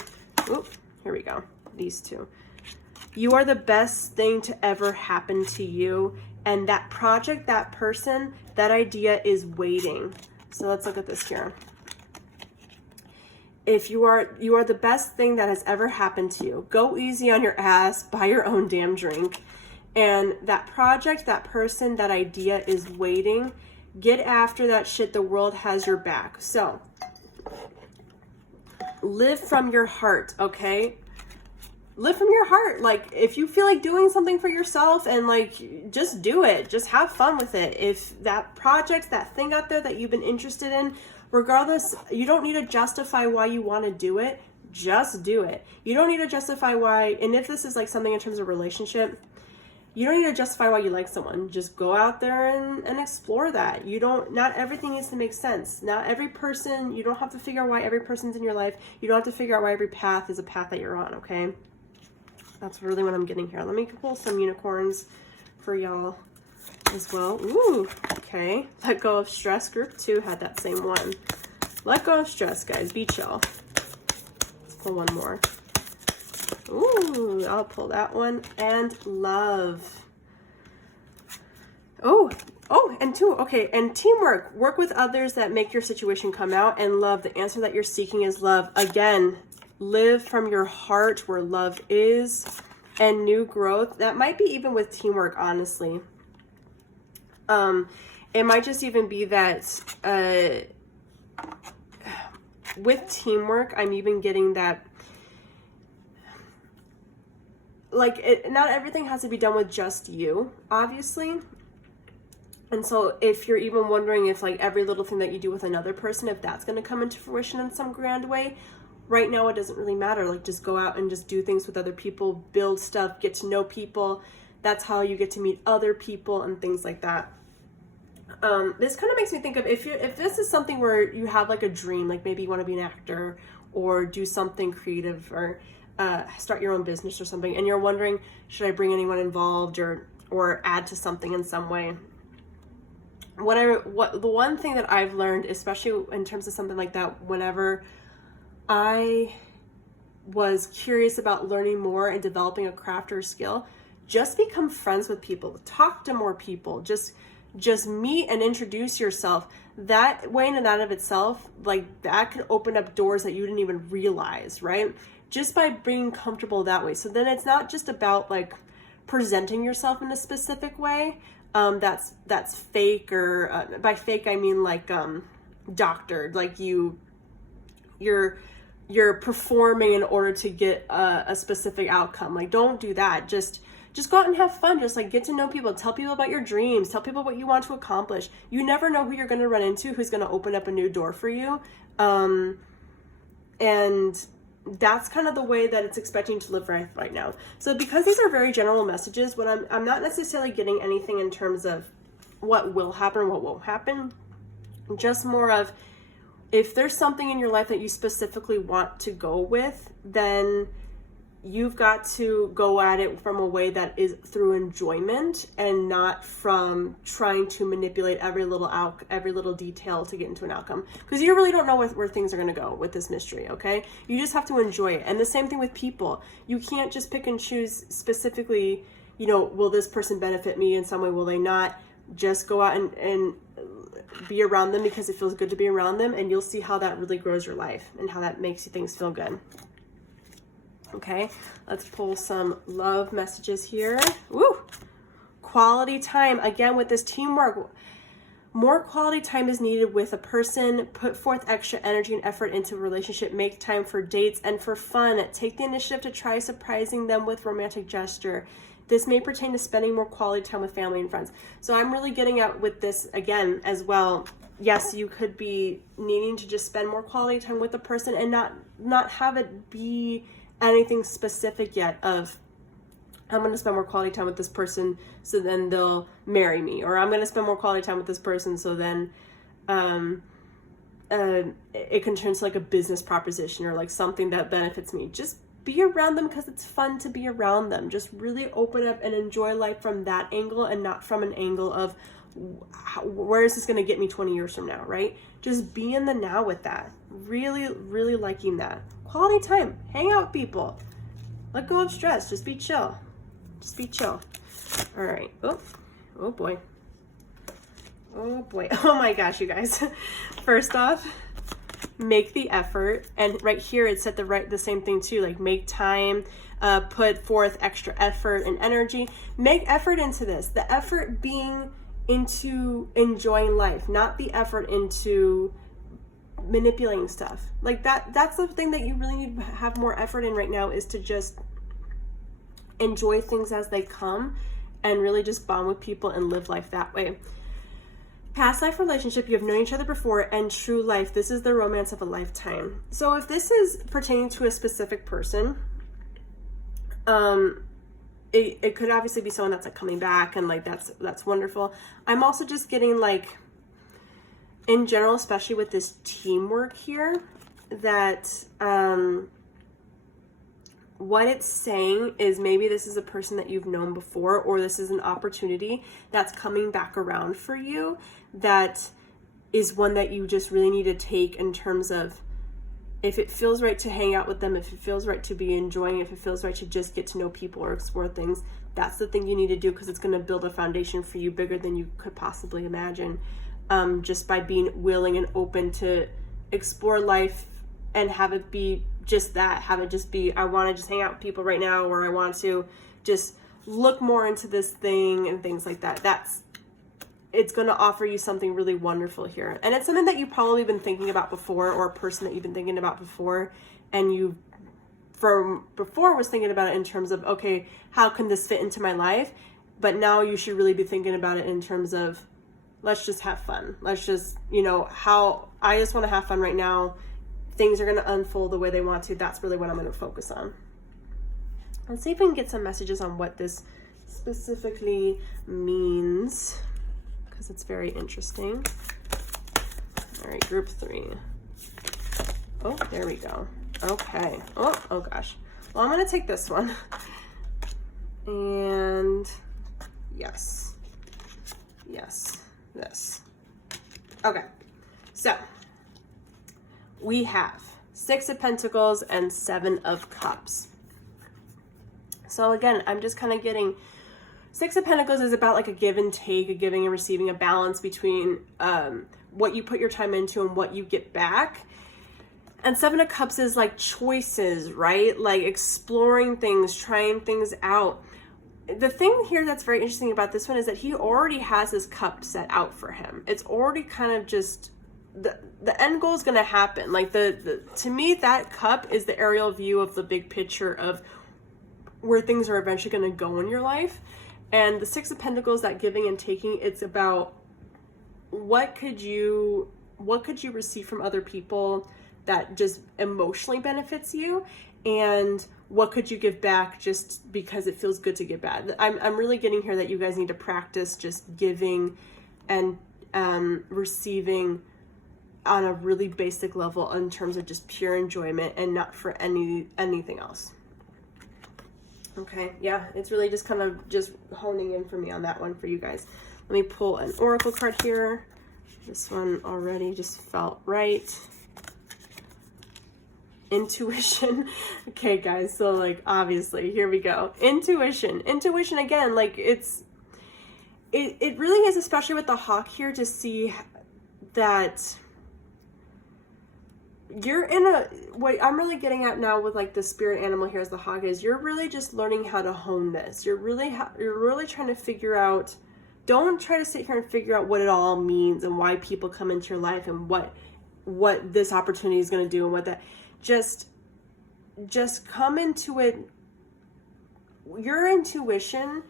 Oop, here we go. These two. You are the best thing to ever happen to you, and that project, that person, that idea is waiting. So let's look at this here. If you are the best thing that has ever happened to you. Go easy on your ass, buy your own damn drink. And that project, that person, that idea is waiting. Get after that shit. The world has your back. So live from your heart, okay? live from your heart. Like, if you feel like doing something for yourself, and like, just do it. Just have fun with it. If that project, that thing out there that you've been interested in, regardless, you don't need to justify why you want to do it. Just do it. You don't need to justify why. And if this is like something in terms of relationship, you don't need to justify why you like someone. Just go out there and explore that. Not everything needs to make sense. Not every person, you don't have to figure out why every person's in your life. You don't have to figure out why every path is a path that you're on, okay? That's really what I'm getting here. Let me pull some unicorns for y'all as well. Ooh, okay. Let go of stress. Group 2 had that same one. Let go of stress, guys. Be chill. Let's pull one more. Ooh, I'll pull that one. And love. Oh, and 2. Okay, and teamwork. Work with others that make your situation come out. And love. The answer that you're seeking is love. Again, live from your heart where love is. And new growth. That might be even with teamwork, honestly. It might just even be that with teamwork, I'm even getting that, like, not everything has to be done with just you, obviously. And so if you're even wondering if like every little thing that you do with another person, if that's going to come into fruition in some grand way, right now it doesn't really matter. Like, just go out and just do things with other people, build stuff, get to know people. That's how you get to meet other people and things like that. This kind of makes me think of if this is something where you have like a dream, like maybe you want to be an actor or do something creative or start your own business or something, and you're wondering, should I bring anyone involved or add to something in some way? The one thing that I've learned, especially in terms of something like that, whenever I was curious about learning more and developing a craft or skill, just become friends with people, talk to more people, just meet and introduce yourself. That way, in and out of itself, like, that can open up doors that you didn't even realize, right? Just by being comfortable that way. So then it's not just about like presenting yourself in a specific way that's fake, or by fake I mean like doctored, like you're performing in order to get a specific outcome. Like, don't do that. Just go out and have fun. Just like get to know people, tell people about your dreams, tell people what you want to accomplish. You never know who you're going to run into, who's going to open up a new door for you. And that's kind of the way that it's expecting to live right now. So because these are very general messages, what I'm not necessarily getting anything in terms of what will happen or what won't happen, just more of, if there's something in your life that you specifically want to go with, then you've got to go at it from a way that is through enjoyment and not from trying to manipulate every little detail to get into an outcome, because you really don't know where things are going to go with this mystery. Okay, you just have to enjoy it. And the same thing with people. You can't just pick and choose specifically, will this person benefit me in some way, will they not? Just go out and be around them because it feels good to be around them, and you'll see how that really grows your life and how that makes things feel good. Okay, let's pull some love messages here. Woo! Quality time. Again, with this teamwork, more quality time is needed with a person. Put forth extra energy and effort into a relationship. Make time for dates and for fun. Take the initiative to try surprising them with romantic gesture. This may pertain to spending more quality time with family and friends. So I'm really getting at with this again as well. Yes, you could be needing to just spend more quality time with the person and not have it be anything specific yet of, I'm going to spend more quality time with this person so then they'll marry me, or I'm going to spend more quality time with this person so then it can turn to like a business proposition or like something that benefits me. Just be around them because it's fun to be around them. Just really open up and enjoy life from that angle and not from an angle of where is this going to get me 20 years from now, right? Just be in the now with that. Really, really liking that. Quality time. Hang out with people. Let go of stress. Just be chill. Just be chill. All right. Oh boy. Oh boy. Oh my gosh, you guys. First off, make the effort. And right here, it's at the same thing too. Like, make time, put forth extra effort and energy. Make effort into this. The effort being into enjoying life, not the effort into manipulating stuff like that. That's the thing that you really need to have more effort in right now, is to just enjoy things as they come, and really just bond with people and live life that way. Past life relationship, you have known each other before, and true life, this is the romance of a lifetime. So if this is pertaining to a specific person, it could obviously be someone that's like coming back, and like that's wonderful. I'm also just getting like, in general, especially with this teamwork here, that what it's saying is maybe this is a person that you've known before, or this is an opportunity that's coming back around for you, that is one that you just really need to take in terms of, if it feels right to hang out with them, if it feels right to be enjoying, if it feels right to just get to know people or explore things, that's the thing you need to do, because it's going to build a foundation for you bigger than you could possibly imagine, just by being willing and open to explore life and have it be just that, have it just be, I want to just hang out with people right now, or I want to just look more into this thing and things like that. It's going to offer you something really wonderful here. And it's something that you've probably been thinking about before, or a person that you've been thinking about before, and you from before was thinking about it in terms of, okay, how can this fit into my life? But now you should really be thinking about it in terms of, let's just have fun. Let's just, how I just want to have fun right now. Things are going to unfold the way they want to. That's really what I'm going to focus on. Let's see if we can get some messages on what this specifically means, because it's very interesting. All right, group 3. Oh, there we go. Okay. Oh gosh. Well, I'm going to take this one. And yes, this. Okay. So we have 6 of Pentacles and 7 of Cups. So again, I'm just kind of getting 6 of Pentacles is about like a give and take, a giving and receiving, a balance between what you put your time into and what you get back. And 7 of Cups is like choices, right? Like exploring things, trying things out. The thing here that's very interesting about this one is that he already has his cup set out for him. It's already kind of just, the end goal is going to happen. Like to me, that cup is the aerial view of the big picture of where things are eventually going to go in your life. And the 6 of Pentacles, that giving and taking, it's about what could you receive from other people that just emotionally benefits you, and what could you give back just because it feels good to give back. I'm really getting here that you guys need to practice just giving and receiving on a really basic level in terms of just pure enjoyment and not for anything else. Okay, yeah, it's really just kind of just honing in for me on that one for you guys. Let me pull an oracle card here. This one already just felt right. Intuition. Okay, guys, so like obviously here we go. Intuition again, like it really is, especially with the hawk here, to see that you're in what I'm really getting at now with like the spirit animal here as the hawk is, you're really just learning how to hone this. You're really trying to figure out, don't try to sit here and figure out what it all means and why people come into your life and what this opportunity is going to do and what that, just come into it. Your intuition,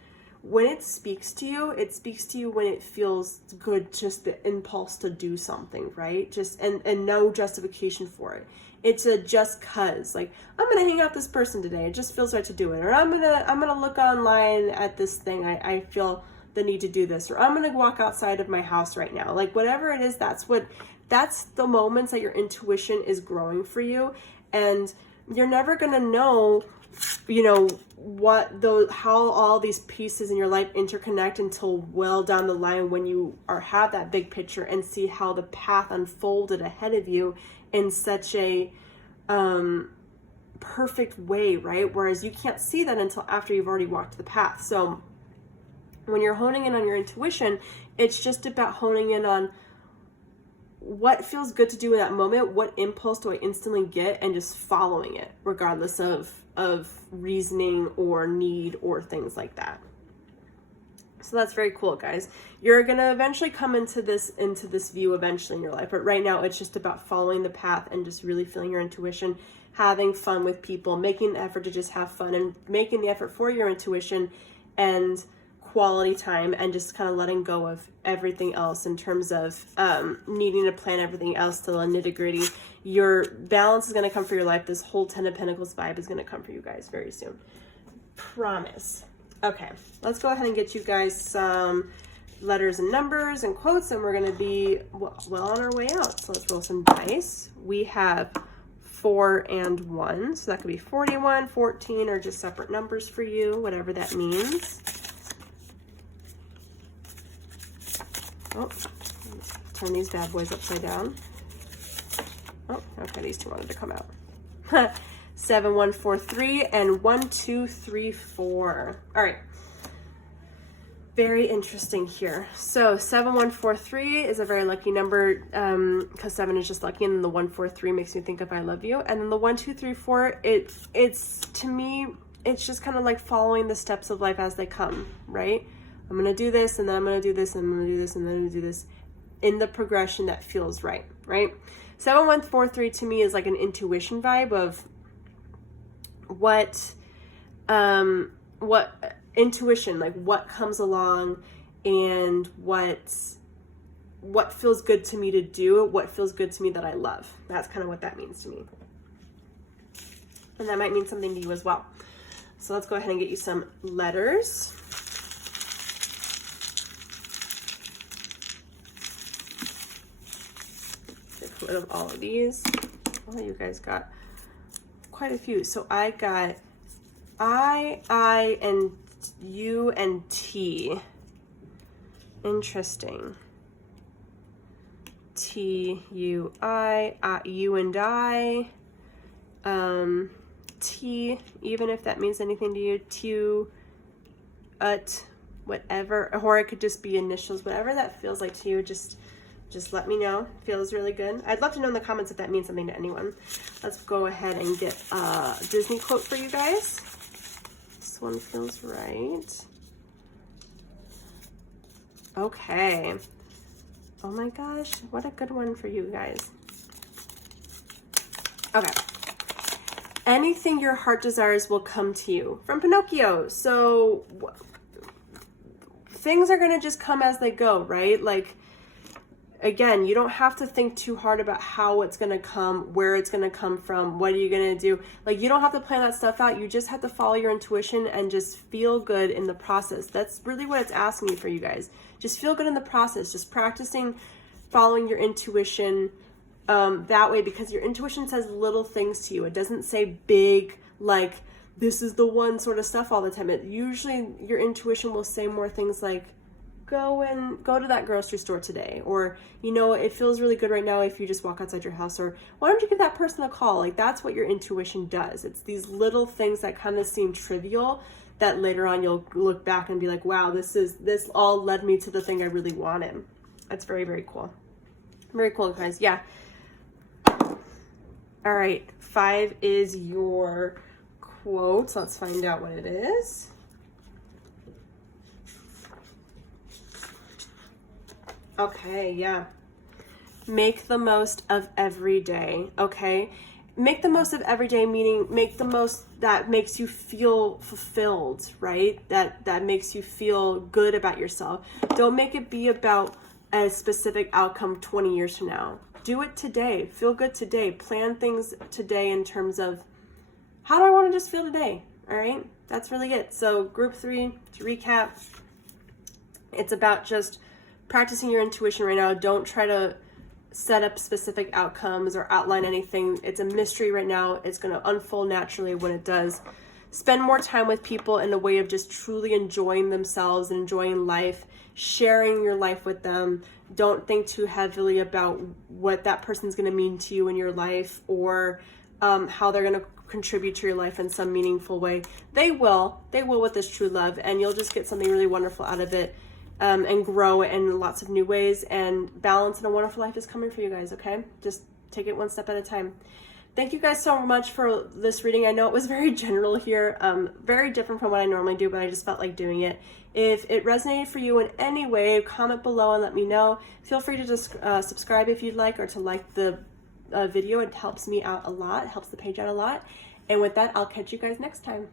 when it speaks to you when it feels good, just the impulse to do something, right? Just and no justification for it. It's a just cause, like, I'm gonna hang out with this person today, it just feels right to do it, or I'm gonna look online at this thing, I feel the need to do this, or I'm gonna walk outside of my house right now. Like whatever it is, that's the moments that your intuition is growing for you. And you're never gonna know, how all these pieces in your life interconnect until well down the line, when you have that big picture and see how the path unfolded ahead of you in such a perfect way, right? Whereas you can't see that until after you've already walked the path. So when you're honing in on your intuition, it's just about honing in on what feels good to do in that moment, what impulse do I instantly get, and just following it regardless of reasoning or need or things like that. So that's very cool, guys. You're gonna eventually come into this view eventually in your life, but right now it's just about following the path and just really feeling your intuition having fun with people, making the effort to just have fun, and making the effort for your intuition and quality time, and just kind of letting go of everything else in terms of needing to plan everything else to the nitty-gritty. Your balance is going to come for your life. This whole 10 of Pentacles vibe is going to come for you guys very soon. Promise. Okay, let's go ahead and get you guys some letters and numbers and quotes, and we're going to be well on our way out. So let's roll some dice. We have 4 and 1, so that could be 41, 14, or just separate numbers for you, whatever that means. Oh, turn these bad boys upside down. Oh, okay, these two wanted to come out. 7, 1, 4, 3, and 1, 2, 3, 4. All right. Very interesting here. So 7, 1, 4, 3 is a very lucky number because 7 is just lucky, and then the 1, 4, 3 makes me think of I love you. And then the 1, 2, 3, 4, it's to me, it's just kind of like following the steps of life as they come, right? I'm going to do this, and then I'm going to do this, and I'm going to do this, and then I'm going to do this in the progression that feels right, right? 7, 1, 4, 3 to me is like an intuition vibe of what intuition, like what comes along and what feels good to me to do, what feels good to me that I love. That's kind of what that means to me. And that might mean something to you as well. So let's go ahead and get you some letters. Get rid of all of these. Oh, you guys got quite a few. So I got I, and U and T. Interesting. T, U, I, U and I. T, even if that means anything to you. T, whatever. Or it could just be initials. Whatever that feels like to you, just let me know. Feels really good. I'd love to know in the comments if that means something to anyone. Let's go ahead and get a Disney quote for you guys. This one feels right. Okay. Oh my gosh, what a good one for you guys. Okay. Anything your heart desires will come to you. From Pinocchio. So things are going to just come as they go, right? Like, again, you don't have to think too hard about how it's going to come, where it's going to come from, what are you going to do. Like, you don't have to plan that stuff out. You just have to follow your intuition and just feel good in the process. That's really what it's asking you for, you guys. Just feel good in the process. Just practicing following your intuition that way, because your intuition says little things to you. It doesn't say big, like, this is the one sort of stuff all the time. It usually, your intuition will say more things like, go to that grocery store today, or, you know, it feels really good right now if you just walk outside your house, or why don't you give that person a call? Like, that's what your intuition does. It's these little things that kind of seem trivial that later on you'll look back and be like, wow, this all led me to the thing I really wanted. That's very, very cool. Very cool, guys. Yeah. All right. 5 is your quote. Let's find out what it is. Okay, yeah. Make the most of every day, okay? Make the most of every day, meaning make the most that makes you feel fulfilled, right? That makes you feel good about yourself. Don't make it be about a specific outcome 20 years from now. Do it today. Feel good today. Plan things today in terms of, how do I want to just feel today, all right? That's really it. So group 3, to recap, it's about just practicing your intuition right now. Don't try to set up specific outcomes or outline anything. It's a mystery right now. It's going to unfold naturally when it does. Spend more time with people in a way of just truly enjoying themselves and enjoying life, sharing your life with them. Don't think too heavily about what that person's going to mean to you in your life, or how they're going to contribute to your life in some meaningful way. They will with this true love, and you'll just get something really wonderful out of it. And grow in lots of new ways, and balance and a wonderful life is coming for you guys, okay? Just take it one step at a time. Thank you guys so much for this reading. I know it was very general here, very different from what I normally do, but I just felt like doing it. If it resonated for you in any way, comment below and let me know. Feel free to just subscribe if you'd like, or to like the video. It helps me out a lot, helps the page out a lot. And with that, I'll catch you guys next time.